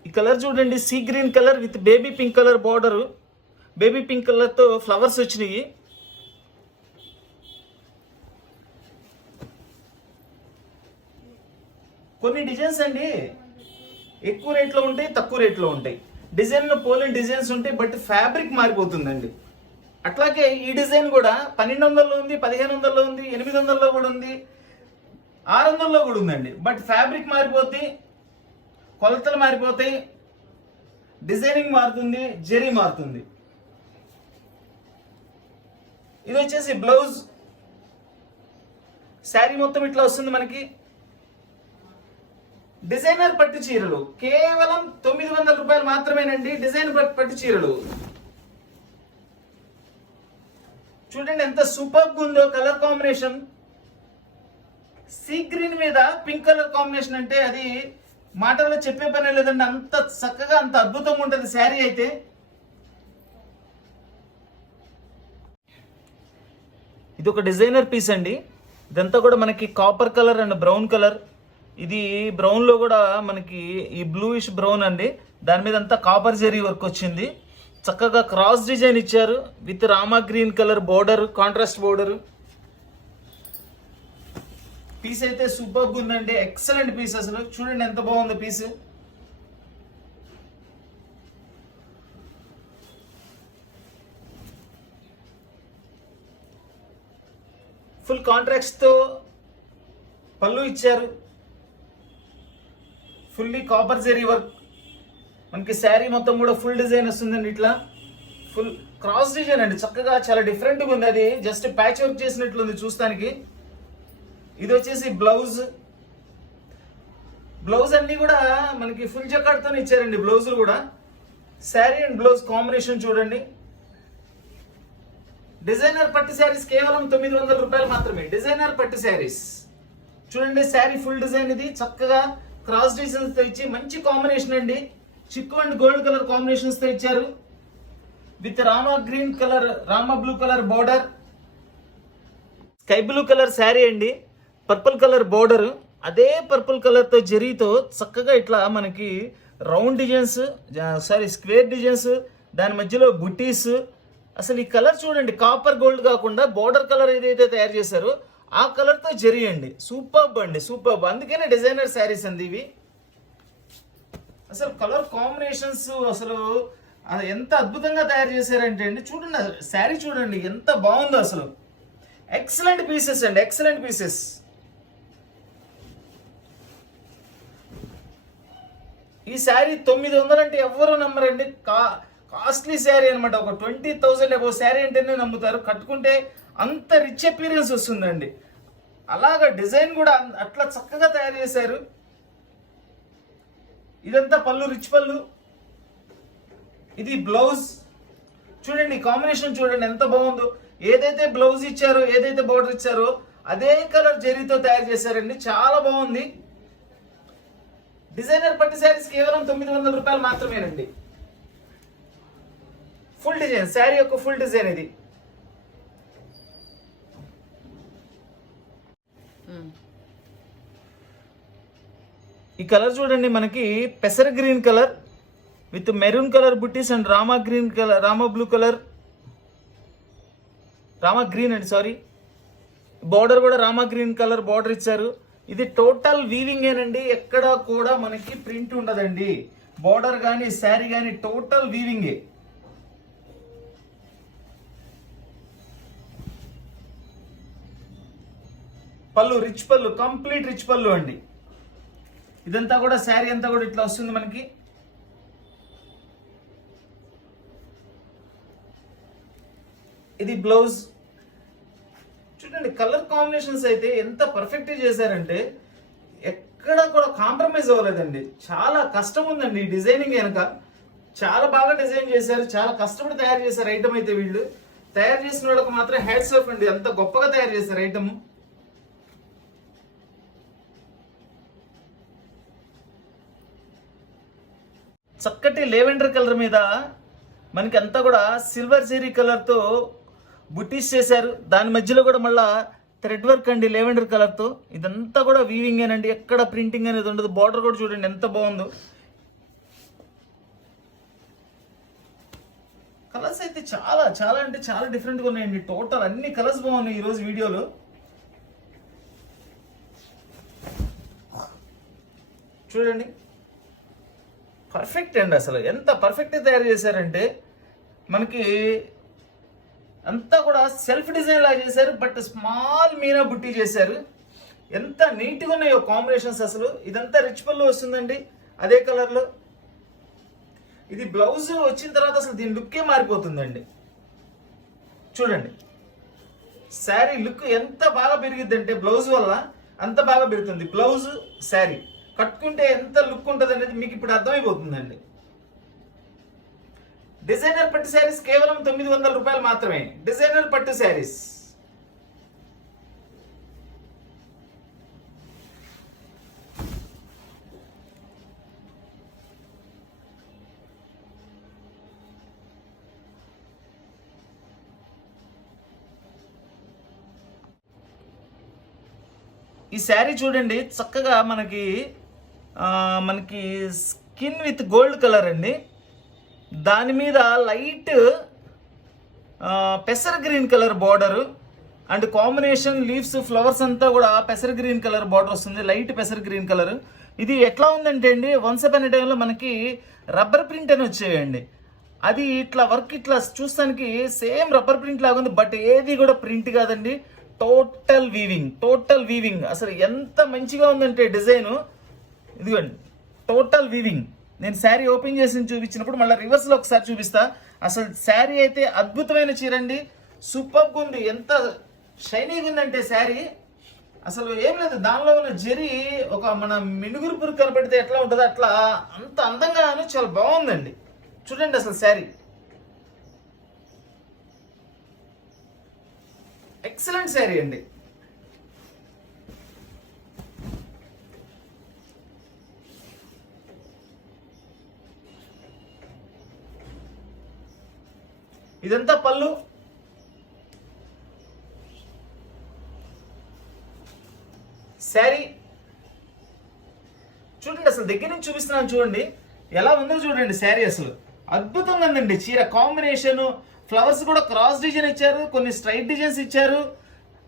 ఈ కలర్ చూడండి, sea green colour with baby pink colour border. Baby pink కలర్తో ఫ్లవర్స్ వచ్చినాయి. కొన్ని డిజైన్స్ అండి ఎక్కువ రేట్లో ఉంటాయి, తక్కువ రేట్లో ఉంటాయి. డిజైన్లో పోలిన డిజైన్స్ ఉంటాయి, బట్ ఫ్యాబ్రిక్ మారిపోతుందండి. అట్లాగే ఈ డిజైన్ కూడా 1200లో ఉంది, 1500లో ఉంది, 800లో కూడా ఉంది, 600లో కూడా ఉందండి. బట్ ఫ్యాబ్రిక్ మారిపోద్ది, కొలతలు మారిపోతాయి, డిజైనింగ్ మారుతుంది, జరీ మారుతుంది. ఇది వచ్చేసి బ్లౌజ్. శారీ మొత్తం ఇట్లా వస్తుంది మనకి. డిజైనర్ పట్టు చీరలు కేవలం 900 రూపాయలు మాత్రమేనండి. డిజైనర్ పట్టు చీరలు చూడండి ఎంత సూపర్గా ఉందో కలర్ కాంబినేషన్. సీ గ్రీన్ మీద పింక్ కలర్ కాంబినేషన్ అంటే అది మాటల్లో చెప్పే పని లేదండి. అంత చక్కగా అంత అద్భుతంగా ఉంటుంది శారీ అయితే. ఇది ఒక డిజైనర్ పీస్ అండి. ఇదంతా కూడా మనకి copper colour and brown colour. ఇది బ్రౌన్లో కూడా మనకి ఈ బ్లూయిష్ బ్రౌన్ అండి. దాని మీద అంతా కాపర్ జరీ వర్క్ వచ్చింది. చక్కగా క్రాస్ డిజైన్ ఇచ్చారు with Rama green colour border, contrast border. Piece అయితే సూపర్గా ఉందండి, ఎక్సలెంట్ పీస్. అసలు చూడండి ఎంత బాగుంది పీస్. ఫుల్ కాంట్రాక్ట్స్ తో పళ్ళు ఇచ్చారు. Fully copper zari work. మనకి శారీ మొత్తం కూడా ఫుల్ డిజైన్ వస్తుందండి. ఇట్లా ఫుల్ క్రాస్ డిజైన్ అండి. చక్కగా చాలా డిఫరెంట్గా ఉంది. అది జస్ట్ ప్యాచ్ వర్క్ చేసినట్లుంది చూస్తానికి. ఇది వచ్చేసి బ్లౌజ్. బ్లౌజ్ అన్ని కూడా మనకి ఫుల్ జకాట్తో ఇచ్చారండి బ్లౌజులు కూడా. శారీ అండ్ బ్లౌజ్ కాంబినేషన్ చూడండి. డిజైనర్ పట్టు శారీస్ కేవలం 900 రూపాయలు మాత్రమే. డిజైనర్ పట్టు శారీస్ చూడండి. శారీ ఫుల్ డిజైన్ ఇది చక్కగా క్రాస్ డిజైన్స్ తో ఇచ్చి మంచి కాంబినేషన్ అండి. చిక్కు అండ్ గోల్డ్ కలర్ కాంబినేషన్స్ తో ఇచ్చారు విత్ రామా గ్రీన్ కలర్, రామా blue colour border, sky blue colour sari అండి. పర్పుల్ కలర్ బోర్డర్, అదే పర్పుల్ కలర్ తో జరీతో చక్కగా ఇట్లా మనకి రౌండ్ డిజైన్స్, స్క్వేర్ డిజైన్స్, దాని మధ్యలో బుటీస్. అసలు ఈ కలర్ చూడండి, కాపర్ గోల్డ్ కాకుండా బోర్డర్ కలర్ ఏదైతే తయారు చేశారో ఆ కలర్ తో జరీ అండి. సూపర్బ్ అండి, సూపర్బ్. అందుకనే డిజైనర్ శారీస్ అండి ఇవి. అసలు కలర్ కాంబినేషన్స్ అసలు ఎంత అద్భుతంగా తయారు చేశారంటే అండి. చూడండి శారీ చూడండి ఎంత బాగుందో అసలు. ఎక్సలెంట్ పీసెస్ అండి, ఎక్సలెంట్ పీసెస్. ఈ శారీ 900 అంటే ఎవరు నమ్మరండి. కాస్ట్లీ శారీ అనమాట. ఒక 20,000 అబౌ శారీ అంటేనే నమ్ముతారు. కట్టుకుంటే అంత రిచ్ అపీరియన్స్ వస్తుందండి. అలాగా డిజైన్ కూడా అట్లా చక్కగా తయారు చేశారు. ఇదంతా పళ్ళు, రిచ్ పళ్ళు. ఇది బ్లౌజ్ చూడండి. కాంబినేషన్ చూడండి ఎంత బాగుందో. ఏదైతే బ్లౌజ్ ఇచ్చారో, ఏదైతే బోర్డర్ ఇచ్చారో అదే కలర్ జరీతో తయారు చేశారండి. చాలా బాగుంది. డిజైనర్ పట్టు శారీస్ కేవలం 900 రూపాయలు మాత్రమేనండి. ఫుల్ డిజైన్, శారీ యొక్క ఫుల్ డిజైన్ ఇది. ఈ కలర్ చూడండి, మనకి పెసర green colour with maroon colour బుట్టీస్ అండ్ రామా గ్రీన్ కలర్, రామా బ్లూ కలర్, రామా గ్రీన్ అండి సారీ. బార్డర్ కూడా రామా గ్రీన్ కలర్ బార్డర్ ఇచ్చారు. ఇది టోటల్ వీవింగ్ ఏనండి. ఎక్కడ కూడా మనకి ప్రింట్ ఉండదండి. బార్డర్ కానీ శారీ కానీ టోటల్ వీవింగే. పళ్ళు రిచ్ పళ్ళు, కంప్లీట్ రిచ్ పళ్ళు అండి. ఇదంతా కూడా శారీ అంతా కూడా ఇట్లా వస్తుంది మనకి. ఇది బ్లౌజ్. కలర్ కాంబినేషన్స్ అయితే ఎంత పర్ఫెక్ట్ చేశారంటే ఎక్కడ కూడా కాంప్రమైజ్ అవ్వలేదండి. చాలా కష్టం ఉందండి ఈ డిజైనింగ్ వెనక. చాలా బాగా డిజైన్ చేశారు, చాలా కష్టపడి తయారు చేశారు ఐటమ్ అయితే. వీళ్ళు తయారు చేసిన వాళ్ళకి మాత్రం హ్యాట్స్ ఆఫ్ అండి, అంత గొప్పగా తయారు చేశారు ఐటమ్. చక్కటి లెవెండర్ కలర్ మీద మనకి అంతా కూడా సిల్వర్ జెరీ కలర్తో బుట్టీస్ చేశారు. దాని మధ్యలో కూడా మళ్ళా థ్రెడ్ వర్క్ అండి లెవెండర్ కలర్తో. ఇదంతా కూడా వీవింగ్ ఏనండి, ఎక్కడ ప్రింటింగ్ అనేది ఉండదు. బార్డర్ కూడా చూడండి ఎంత బాగుందో. కలర్స్ అయితే చాలా చాలా అంటే చాలా డిఫరెంట్గా ఉన్నాయండి. టోటల్ అన్ని కలర్స్ బాగున్నాయి ఈరోజు వీడియోలో. చూడండి పర్ఫెక్ట్ అండి, అసలు ఎంత పర్ఫెక్ట్గా తయారు చేశారంటే మనకి అంతా కూడా సెల్ఫ్ డిజైన్ లాగా చేశారు, బట్ స్మాల్ మీనా బుట్టి చేశారు. ఎంత నీట్గా ఉన్నాయో కాంబినేషన్స్ అసలు. ఇదంతా రిచ్ పళ్ళు వస్తుందండి అదే కలర్లో. ఇది బ్లౌజ్ వచ్చిన తర్వాత అసలు దీని లుక్కే మారిపోతుందండి. చూడండి శారీ లుక్ ఎంత బాగా పెరిగిద్దంటే బ్లౌజ్ వల్ల అంత బాగా పెరుగుతుంది. బ్లౌజ్ శారీ కట్టుకుంటే ఎంత లుక్ ఉంటుంది అనేది మీకు ఇప్పుడు అర్థమైపోతుందండి. డిజైనర్ పట్టు శారీస్ కేవలం 900 రూపాయలు మాత్రమే. డిజైనర్ పట్టు శారీస్. ఈ శారీ చూడండి చక్కగా మనకి స్కిన్ విత్ గోల్డ్ కలర్ అండి. దాని మీద లైట్ పెసర్ green colour border and combination leaves flowers అంతా కూడా పెసర్ గ్రీన్ కలర్ బార్డర్ వస్తుంది, లైట్ పెసర్ గ్రీన్ కలర్. ఇది ఎట్లా ఉందంటే అండి, వన్స్ అపాన్ ఎ టైంలో మనకి రబ్బర్ ప్రింట్ అని వచ్చేయండి. అది ఇట్లా వర్క్ ఇట్లా చూస్తానికి సేమ్ రబ్బర్ ప్రింట్ లాగా ఉంది, బట్ ఏది కూడా ప్రింట్ కాదండి. టోటల్ వీవింగ్ అసలు ఎంత మంచిగా ఉందంటే డిజైను. ఇదిగోండి టోటల్ వీవింగ్. నేను శారీ ఓపెన్ చేసి చూపించినప్పుడు మళ్ళీ రివర్స్లో ఒకసారి చూపిస్తా. అసలు శారీ అయితే అద్భుతమైన చీర అండి, సూపర్గా ఉంది. ఎంత షైనీగా ఉందంటే శారీ అసలు ఏం లేదు. దానిలో ఉన్న జరీ ఒక మన మినుగురు పురుగు కనపడితే ఎట్లా ఉంటుందో అట్లా అంత అందంగా చాలా బాగుందండి. చూడండి అసలు శారీ ఎక్సలెంట్ శారీ అండి. ఇదంతా పళ్ళు. శారీ చూడండి అసలు దగ్గర నుంచి చూపిస్తున్నాను చూడండి ఎలా ఉందో చూడండి. శారీ అసలు అద్భుతంగా ఉందండి. చీర కాంబినేషన్ ఫ్లవర్స్ కూడా క్రాస్ డిజైన్ ఇచ్చారు, కొన్ని స్ట్రైట్ డిజైన్స్ ఇచ్చారు.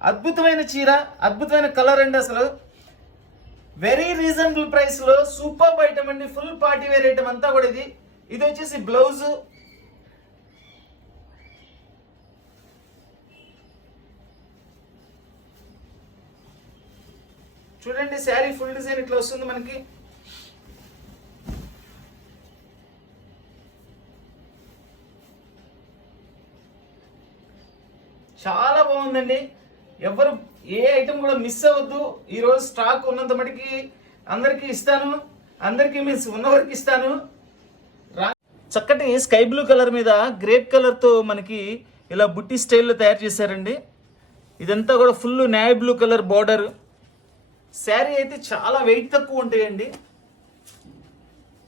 అద్భుతమైన చీర, అద్భుతమైన కలర్ అండి. అసలు వెరీ రీజనబుల్ ప్రైస్ లో సూపర్ ఐటమ్ అండి. ఫుల్ పార్టీ వేర్ ఐటమ్ అంతా కూడా. ఇది వచ్చేసి బ్లౌజ్. చూడండి శారీ ఫుల్ డిజైన్ ఇట్లా వస్తుంది మనకి. చాలా బాగుందండి. ఎవరు ఏ ఐటమ్ కూడా మిస్ అవ్వద్దు. ఈరోజు స్టాక్ ఉన్నంత మటుకి అందరికీ ఇస్తాను, అందరికీ మిస్ ఉన్న వరకు ఇస్తాను. చక్కటి స్కై బ్లూ కలర్ మీద గ్రేప్ కలర్తో మనకి ఇలా బుట్టి స్టైల్లో తయారు చేశారండి. ఇదంతా కూడా full navy blue colour border. Sari అయితే చాలా వెయిట్ తక్కువ ఉంటాయండి.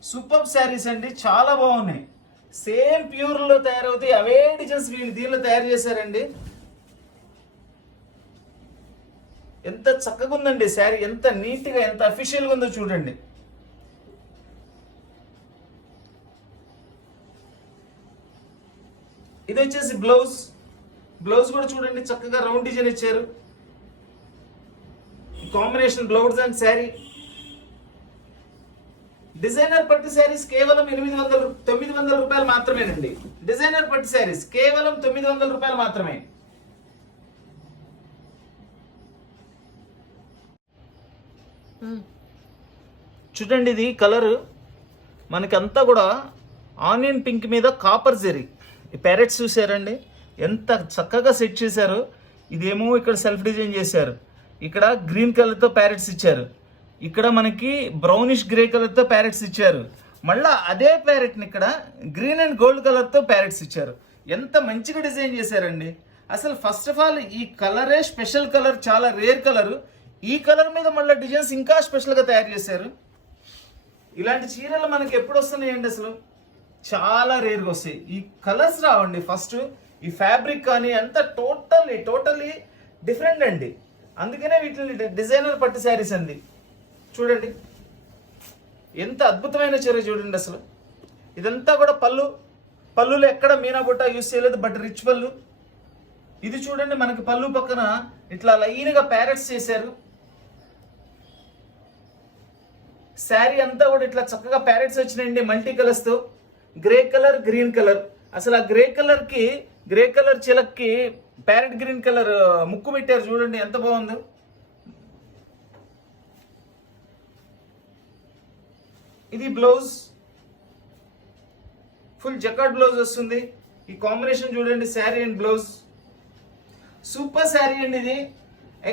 సూపర్ శారీస్ అండి, చాలా బాగున్నాయి. సేమ్ ప్యూర్లో తయారవుతాయి. అవే డిజైన్స్ వీళ్ళు దీనిలో తయారు చేశారండి. ఎంత చక్కగా ఉందండి శారీ, ఎంత నీట్గా ఎంత అఫీషియల్గా ఉందో చూడండి. ఇది వచ్చేసి బ్లౌజ్. బ్లౌజ్ కూడా చూడండి చక్కగా రౌండ్ డిజైన్ ఇచ్చారు. Combination blouse and sari. Designer పట్టు శారీస్ కేవలం 900 రూపాయలు మాత్రమేనండి. డిజైనర్ పట్టు శారీస్ కేవలం 900 రూపాయలు మాత్రమే. చూడండి ఇది కలర్ మనకంతా కూడా ఆనియన్ పింక్ మీద కాపర్ జెరీ. ఈ ప్యారెట్స్ చూసారండి ఎంత చక్కగా సెట్ చేశారు. ఇదేమో ఇక్కడ సెల్ఫ్ డిజైన్ చేశారు. ఇక్కడ గ్రీన్ కలర్తో ప్యారెట్స్ ఇచ్చారు. ఇక్కడ మనకి బ్రౌనిష్ గ్రే కలర్తో ప్యారెట్స్ ఇచ్చారు. మళ్ళీ అదే ప్యారెట్ని ఇక్కడ గ్రీన్ అండ్ గోల్డ్ కలర్తో ప్యారెట్స్ ఇచ్చారు. ఎంత మంచిగా డిజైన్ చేశారండి. అసలు ఫస్ట్ ఆఫ్ ఆల్ ఈ కలరే స్పెషల్ కలర్, చాలా రేర్ కలర్. ఈ కలర్ మీద మళ్ళీ డిజైన్స్ ఇంకా స్పెషల్గా తయారు చేశారు. ఇలాంటి చీరలు మనకి ఎప్పుడు వస్తున్నాయండి? అసలు చాలా రేర్గా వస్తాయి. ఈ కలర్స్ రావండి. ఫస్ట్ ఈ ఫ్యాబ్రిక్ కానీ అంతా టోటల్లీ డిఫరెంట్ అండి. అందుకనే వీటిని డిజైనర్ పట్టు శారీస్ అండి. చూడండి ఎంత అద్భుతమైన చీర చూడండి. అసలు ఇదంతా కూడా పళ్ళులో ఎక్కడ మీనా బుట్ట యూస్ చేయలేదు, బట్ రిచ్ పళ్ళు. ఇది చూడండి మనకి పళ్ళు పక్కన ఇట్లా లైన్గా ప్యారెట్స్ చేశారు. శారీ అంతా కూడా ఇట్లా చక్కగా ప్యారెట్స్ వచ్చినాయండి మల్టీ కలర్స్తో. Grey colour, green colour. అసలు ఆ గ్రే కలర్ చిలక్కి ప్యారెట్ గ్రీన్ కలర్ ముక్కు పెట్టారు చూడండి ఎంత బాగుందో. ఇది బ్లౌజ్, ఫుల్ జకార్డ్ బ్లౌజ్ వస్తుంది. ఈ కాంబినేషన్ చూడండి, sari and blouse. Super sari అండి ఇది.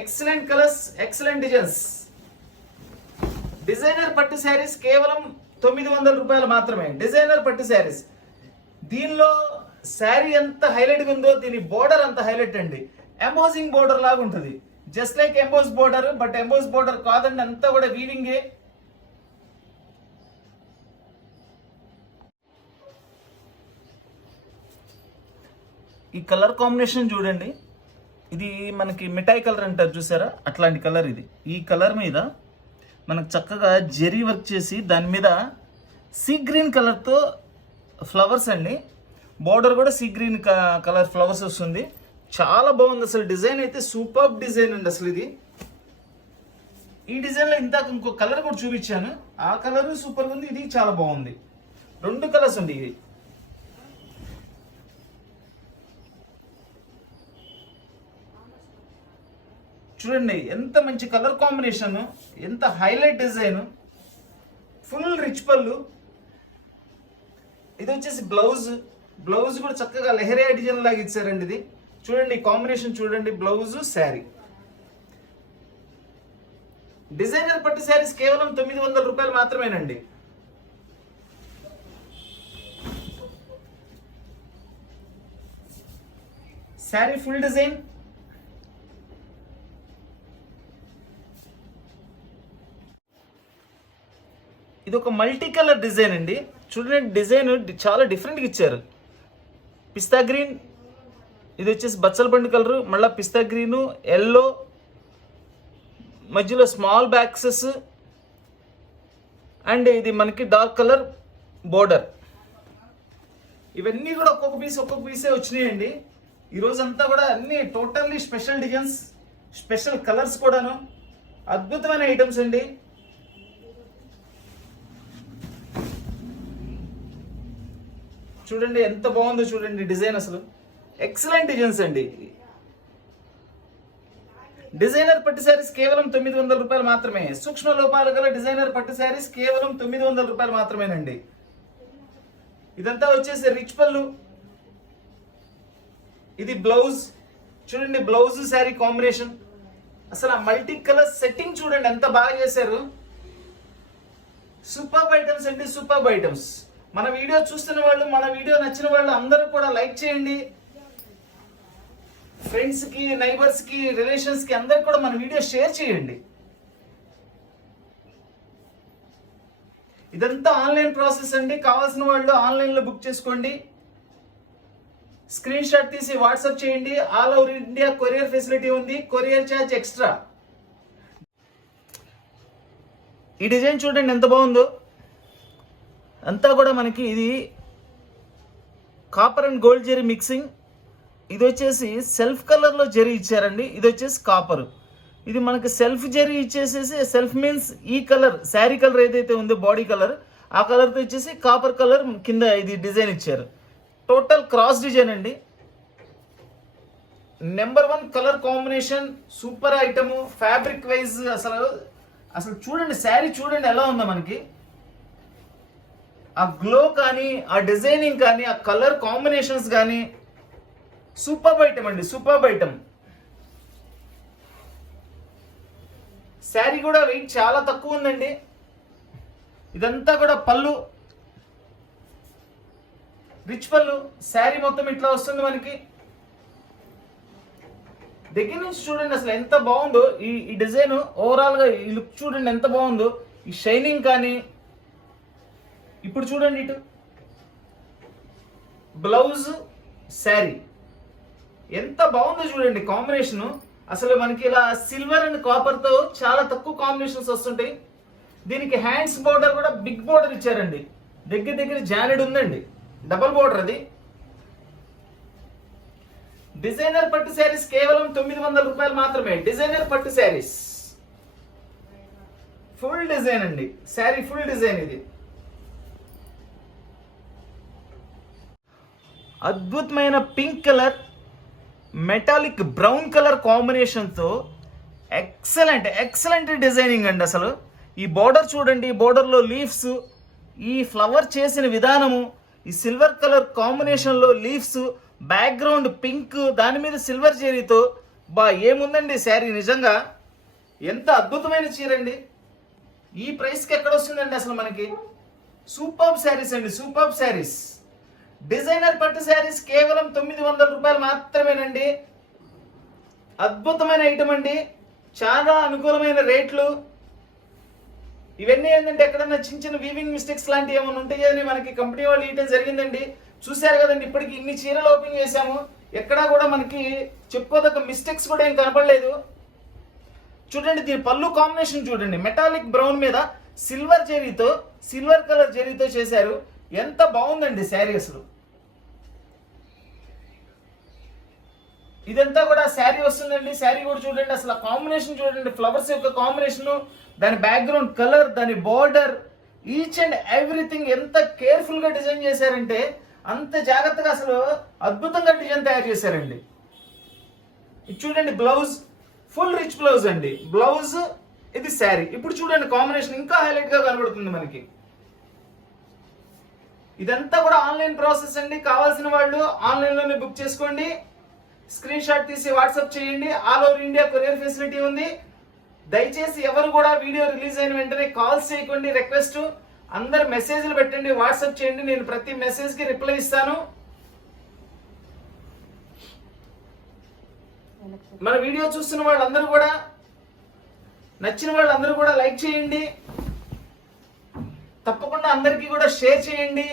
Excellent colours, excellent designs. Designer పట్టు శారీస్ కేవలం 900 రూపాయలు మాత్రమే. డిజైనర్ పట్టు శారీస్. దీనిలో శారీ ఎంత హైలైట్గా ఉందో దీని బోర్డర్ అంత హైలైట్ అండి. ఎంబోజింగ్ బోర్డర్ లాగా ఉంటుంది. Just like emboss border, but emboss border కాదండి, అంతా కూడా వీవింగే. ఈ కలర్ కాంబినేషన్ చూడండి. ఇది మనకి మిఠాయి కలర్ అంటారు చూసారా, అట్లాంటి కలర్ ఇది. ఈ కలర్ మీద మనకు చక్కగా జెరీ వర్క్ చేసి దాని మీద సీ గ్రీన్ కలర్తో ఫ్లవర్స్ అండి. బోర్డర్ కూడా సీ గ్రీన్ కలర్ ఫ్లవర్స్ వస్తుంది. చాలా బాగుంది అసలు. డిజైన్ అయితే సూపర్ డిజైన్ అండి అసలు ఇది. ఈ డిజైన్లో ఇందాక ఇంకో కలర్ కూడా చూపించాను, ఆ కలర్ సూపర్గా ఉంది. ఇది చాలా బాగుంది. 2 కలర్స్ ఉంది. ఇది చూడండి ఎంత మంచి కలర్ కాంబినేషన్, ఎంత హైలైట్ డిజైన్, ఫుల్ రిచ్ పళ్ళు. ఇది వచ్చేసి బ్లౌజ్ కూడా చక్కగా లెహరియా డిజైన్ లాగా ఇచ్చారండి. ఇది చూడండి కాంబినేషన్ చూడండి, బ్లౌజ్ శారీ. డిజైనర్ పట్టు శారీస్ కేవలం 900 రూపాయలు మాత్రమేనండి. Sari full design. ఇది ఒక మల్టీ కలర్ డిజైన్ అండి. చూడండి డిజైన్ చాలా డిఫరెంట్గా ఇచ్చారు. పిస్తా గ్రీన్, ఇది వచ్చేసి బచ్చల బండి కలరు, మళ్ళీ పిస్తా గ్రీను, ఎల్లో, మధ్యలో స్మాల్ బ్యాక్సెస్, అండ్ ఇది మనకి డార్క్ కలర్ బోర్డర్. ఇవన్నీ కూడా ఒక్కొక్క పీసే వచ్చినాయండి. ఈరోజు అంతా కూడా అన్ని totally special designs, special colours కూడాను. అద్భుతమైన ఐటమ్స్ అండి. చూడండి ఎంత బాగుందో చూడండి డిజైన్. అసలు ఎక్సలెంట్ డిజైన్స్ అండి. డిజైనర్ పట్టు శారీస్ కేవలం 900 రూపాయలు మాత్రమే. సూక్ష్మ లోపాలు గల డిజైనర్ పట్టు శారీస్ కేవలం 900 రూపాయలు మాత్రమేనండి. ఇదంతా వచ్చేసి రిచ్ పళ్ళు. ఇది బ్లౌజ్ చూడండి, బ్లౌజ్ శారీ కాంబినేషన్. అసలు ఆ మల్టీ కలర్ సెట్టింగ్ చూడండి ఎంత బాగా చేశారు. సూపర్ ఐటమ్స్ అండి, సూపర్ ఐటమ్స్. మన వీడియో చూస్తున్న వాళ్ళు, మన వీడియో నచ్చిన వాళ్ళు అందరూ కూడా లైక్ చేయండి. ఫ్రెండ్స్కి, నైబర్స్కి, రిలేషన్స్కి అందరికి కూడా మన వీడియో షేర్ చేయండి. ఇదంతా ఆన్లైన్ ప్రాసెస్ అండి. కావాల్సిన వాళ్ళు ఆన్లైన్లో బుక్ చేసుకోండి. స్క్రీన్ షాట్ తీసి వాట్సాప్ చేయండి. All over India courier facility ఉంది. Courier charge extra. ఈ డిజైన్ చూడండి ఎంత బాగుందో. అంతా కూడా మనకి ఇది కాపర్ అండ్ గోల్డ్ జెరీ మిక్సింగ్. ఇది వచ్చేసి సెల్ఫ్ కలర్లో జెరీ ఇచ్చారండి. ఇది వచ్చేసి కాపర్. ఇది మనకి సెల్ఫ్ జెరీ ఇచ్చేసేసి, సెల్ఫ్ మీన్స్ ఈ కలర్ శారీ కలర్ ఏదైతే ఉందో బాడీ కలర్, ఆ కలర్తో ఇచ్చేసి కాపర్ కలర్ కింద ఇది డిజైన్ ఇచ్చారు. టోటల్ క్రాస్ డిజైన్ అండి. Number 1 colour combination, super item. Fabric wise అసలు చూడండి శారీ చూడండి ఎలా ఉందో మనకి. ఆ గ్లో కానీ, ఆ డిజైనింగ్ కానీ, ఆ కలర్ కాంబినేషన్స్ కానీ సూపర్ ఐటమ్ అండి, సూపర్ ఐటమ్. శారీ కూడా వెయిట్ చాలా తక్కువ ఉందండి. ఇదంతా కూడా పళ్ళు, రిచ్ పళ్ళు. శారీ మొత్తం ఇట్లా వస్తుంది మనకి. దగ్గర నుంచి చూడండి అసలు ఎంత బాగుందో ఈ డిజైన్. ఓవరాల్ గా ఈ లుక్ చూడండి ఎంత బాగుందో. ఈ షైనింగ్ కానీ. ఇప్పుడు చూడండి ఇటు బ్లౌజ్, శారీ ఎంత బాగుందో చూడండి కాంబినేషన్. అసలు మనకి ఇలా సిల్వర్ అండ్ కాపర్ తో చాలా తక్కువ కాంబినేషన్స్ వస్తుంటాయి. దీనికి హ్యాండ్స్ బోర్డర్ కూడా బిగ్ బోర్డర్ ఇచ్చారండి. దగ్గర జానెడ్ ఉందండి, డబల్ బోర్డర్. అది డిజైనర్ పట్టు శారీస్ కేవలం 900 రూపాయలు మాత్రమే. డిజైనర్ పట్టు శారీస్ ఫుల్ డిజైన్ అండి. Sari full design. ఇది అద్భుతమైన pink colour, metallic brown colour కాంబినేషన్తో ఎక్సలెంట్ డిజైనింగ్ అండి. అసలు ఈ బోర్డర్ చూడండి, బోర్డర్లో లీవ్స్, ఈ ఫ్లవర్ చేసిన విధానము, ఈ సిల్వర్ కలర్ కాంబినేషన్లో లీవ్స్, బ్యాక్గ్రౌండ్ పింక్, దాని మీద సిల్వర్ జరీతో ఏముందండి శారీ. నిజంగా ఎంత అద్భుతమైన చీర అండి. ఈ ప్రైస్కి ఎక్కడ వస్తుందండి అసలు మనకి. సూపర్బ్ శారీస్ అండి, సూపర్బ్ శారీస్. డిజైనర్ పట్టు శారీస్ కేవలం 900 రూపాయలు మాత్రమేనండి. అద్భుతమైన ఐటమ్ అండి, చాలా అనుకూలమైన రేట్లు. ఇవన్నీ ఏంటంటే ఎక్కడన్నా చిన్న వీవింగ్ మిస్టేక్స్ లాంటివి ఏమైనా ఉంటాయని మనకి కంపెనీ వాళ్ళు ఇవ్వడం జరిగిందండి. చూశారు కదండి, ఇప్పటికి ఇన్ని చీరలు ఓపెన్ చేశాము, ఎక్కడా కూడా మనకి చెప్పుకోదగ్గ మిస్టేక్స్ కూడా ఏం కనపడలేదు. చూడండి దీని పళ్ళు కాంబినేషన్ చూడండి, మెటాలిక్ బ్రౌన్ మీద సిల్వర్ జరీతో, సిల్వర్ కలర్ జరీతో చేశారు. ఎంత బాగుందండి శారీ అసలు. ఇదంతా కూడా శారీ వస్తుందండి. శారీ కూడా చూడండి అసలు కాంబినేషన్ చూడండి, ఫ్లవర్స్ యొక్క కాంబినేషన్, దాని బ్యాక్గ్రౌండ్ కలర్, దాని బార్డర్, ఈచ్ అండ్ ఎవ్రీథింగ్ ఎంత కేర్ఫుల్ గా డిజైన్ చేశారంటే అంత జాగ్రత్తగా అసలు అద్భుతంగా డిజైన్ తయారు చేశారండి. ఇది చూడండి బ్లౌజ్, ఫుల్ రిచ్ బ్లౌజ్ అండి. బ్లౌజ్, ఇది శారీ. ఇప్పుడు చూడండి కాంబినేషన్ ఇంకా హైలైట్ గా కనబడుతుంది మనకి. ఇదంతా కూడా ఆన్లైన్ ప్రాసెస్ అండి. కావాల్సిన వాళ్ళు ఆన్లైన్ లోనే బుక్ చేసుకోండి. స్క్రీన్ షాట్ తీసి వాట్సాప్ చేయండి. All over India courier facility ఉంది. దయచేసి ఎవరు కూడా వీడియో రిలీజ్ అయిన వెంటనే కాల్స్ చేయకండి. రిక్వెస్ట్, అందరు మెసేజ్లు పెట్టండి, వాట్సాప్ చేయండి. నేను ప్రతి మెసేజ్ కి రిప్లై ఇస్తాను. మన వీడియో చూస్తున్న వాళ్ళందరూ కూడా, నచ్చిన వాళ్ళందరూ కూడా లైక్ చేయండి. తప్పకుండా అందరికీ కూడా షేర్ చేయండి.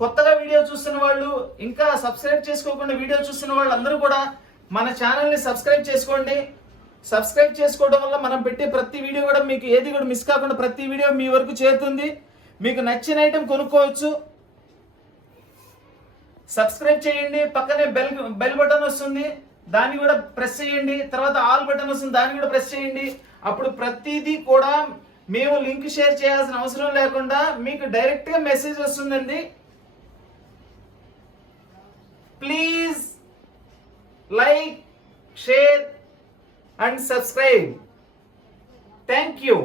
కొత్తగా వీడియో చూస్తున్న వాళ్ళు, ఇంకా సబ్స్క్రైబ్ చేసుకోకుండా వీడియో చూస్తున్న వాళ్ళు అందరూ కూడా మన ఛానల్ని సబ్స్క్రైబ్ చేసుకోండి. సబ్స్క్రైబ్ చేసుకోవడం వల్ల మనం పెట్టే ప్రతి వీడియో కూడా మీకు ఏది కూడా మిస్ కాకుండా ప్రతి వీడియో మీ వరకు చేరుతుంది. మీకు నచ్చిన ఐటెం కొనుక్కోవచ్చు. సబ్స్క్రైబ్ చేయండి. పక్కనే బెల్ బటన్ వస్తుంది, దాన్ని కూడా ప్రెస్ చేయండి. తర్వాత ఆల్ బటన్ వస్తుంది, దాన్ని కూడా ప్రెస్ చేయండి. అప్పుడు ప్రతిదీ కూడా మేము లింక్ షేర్ చేయాల్సిన అవసరం లేకుండా మీకు డైరెక్ట్ గా మెసేజ్ వస్తుందండి. Please like, share and subscribe. Thank you.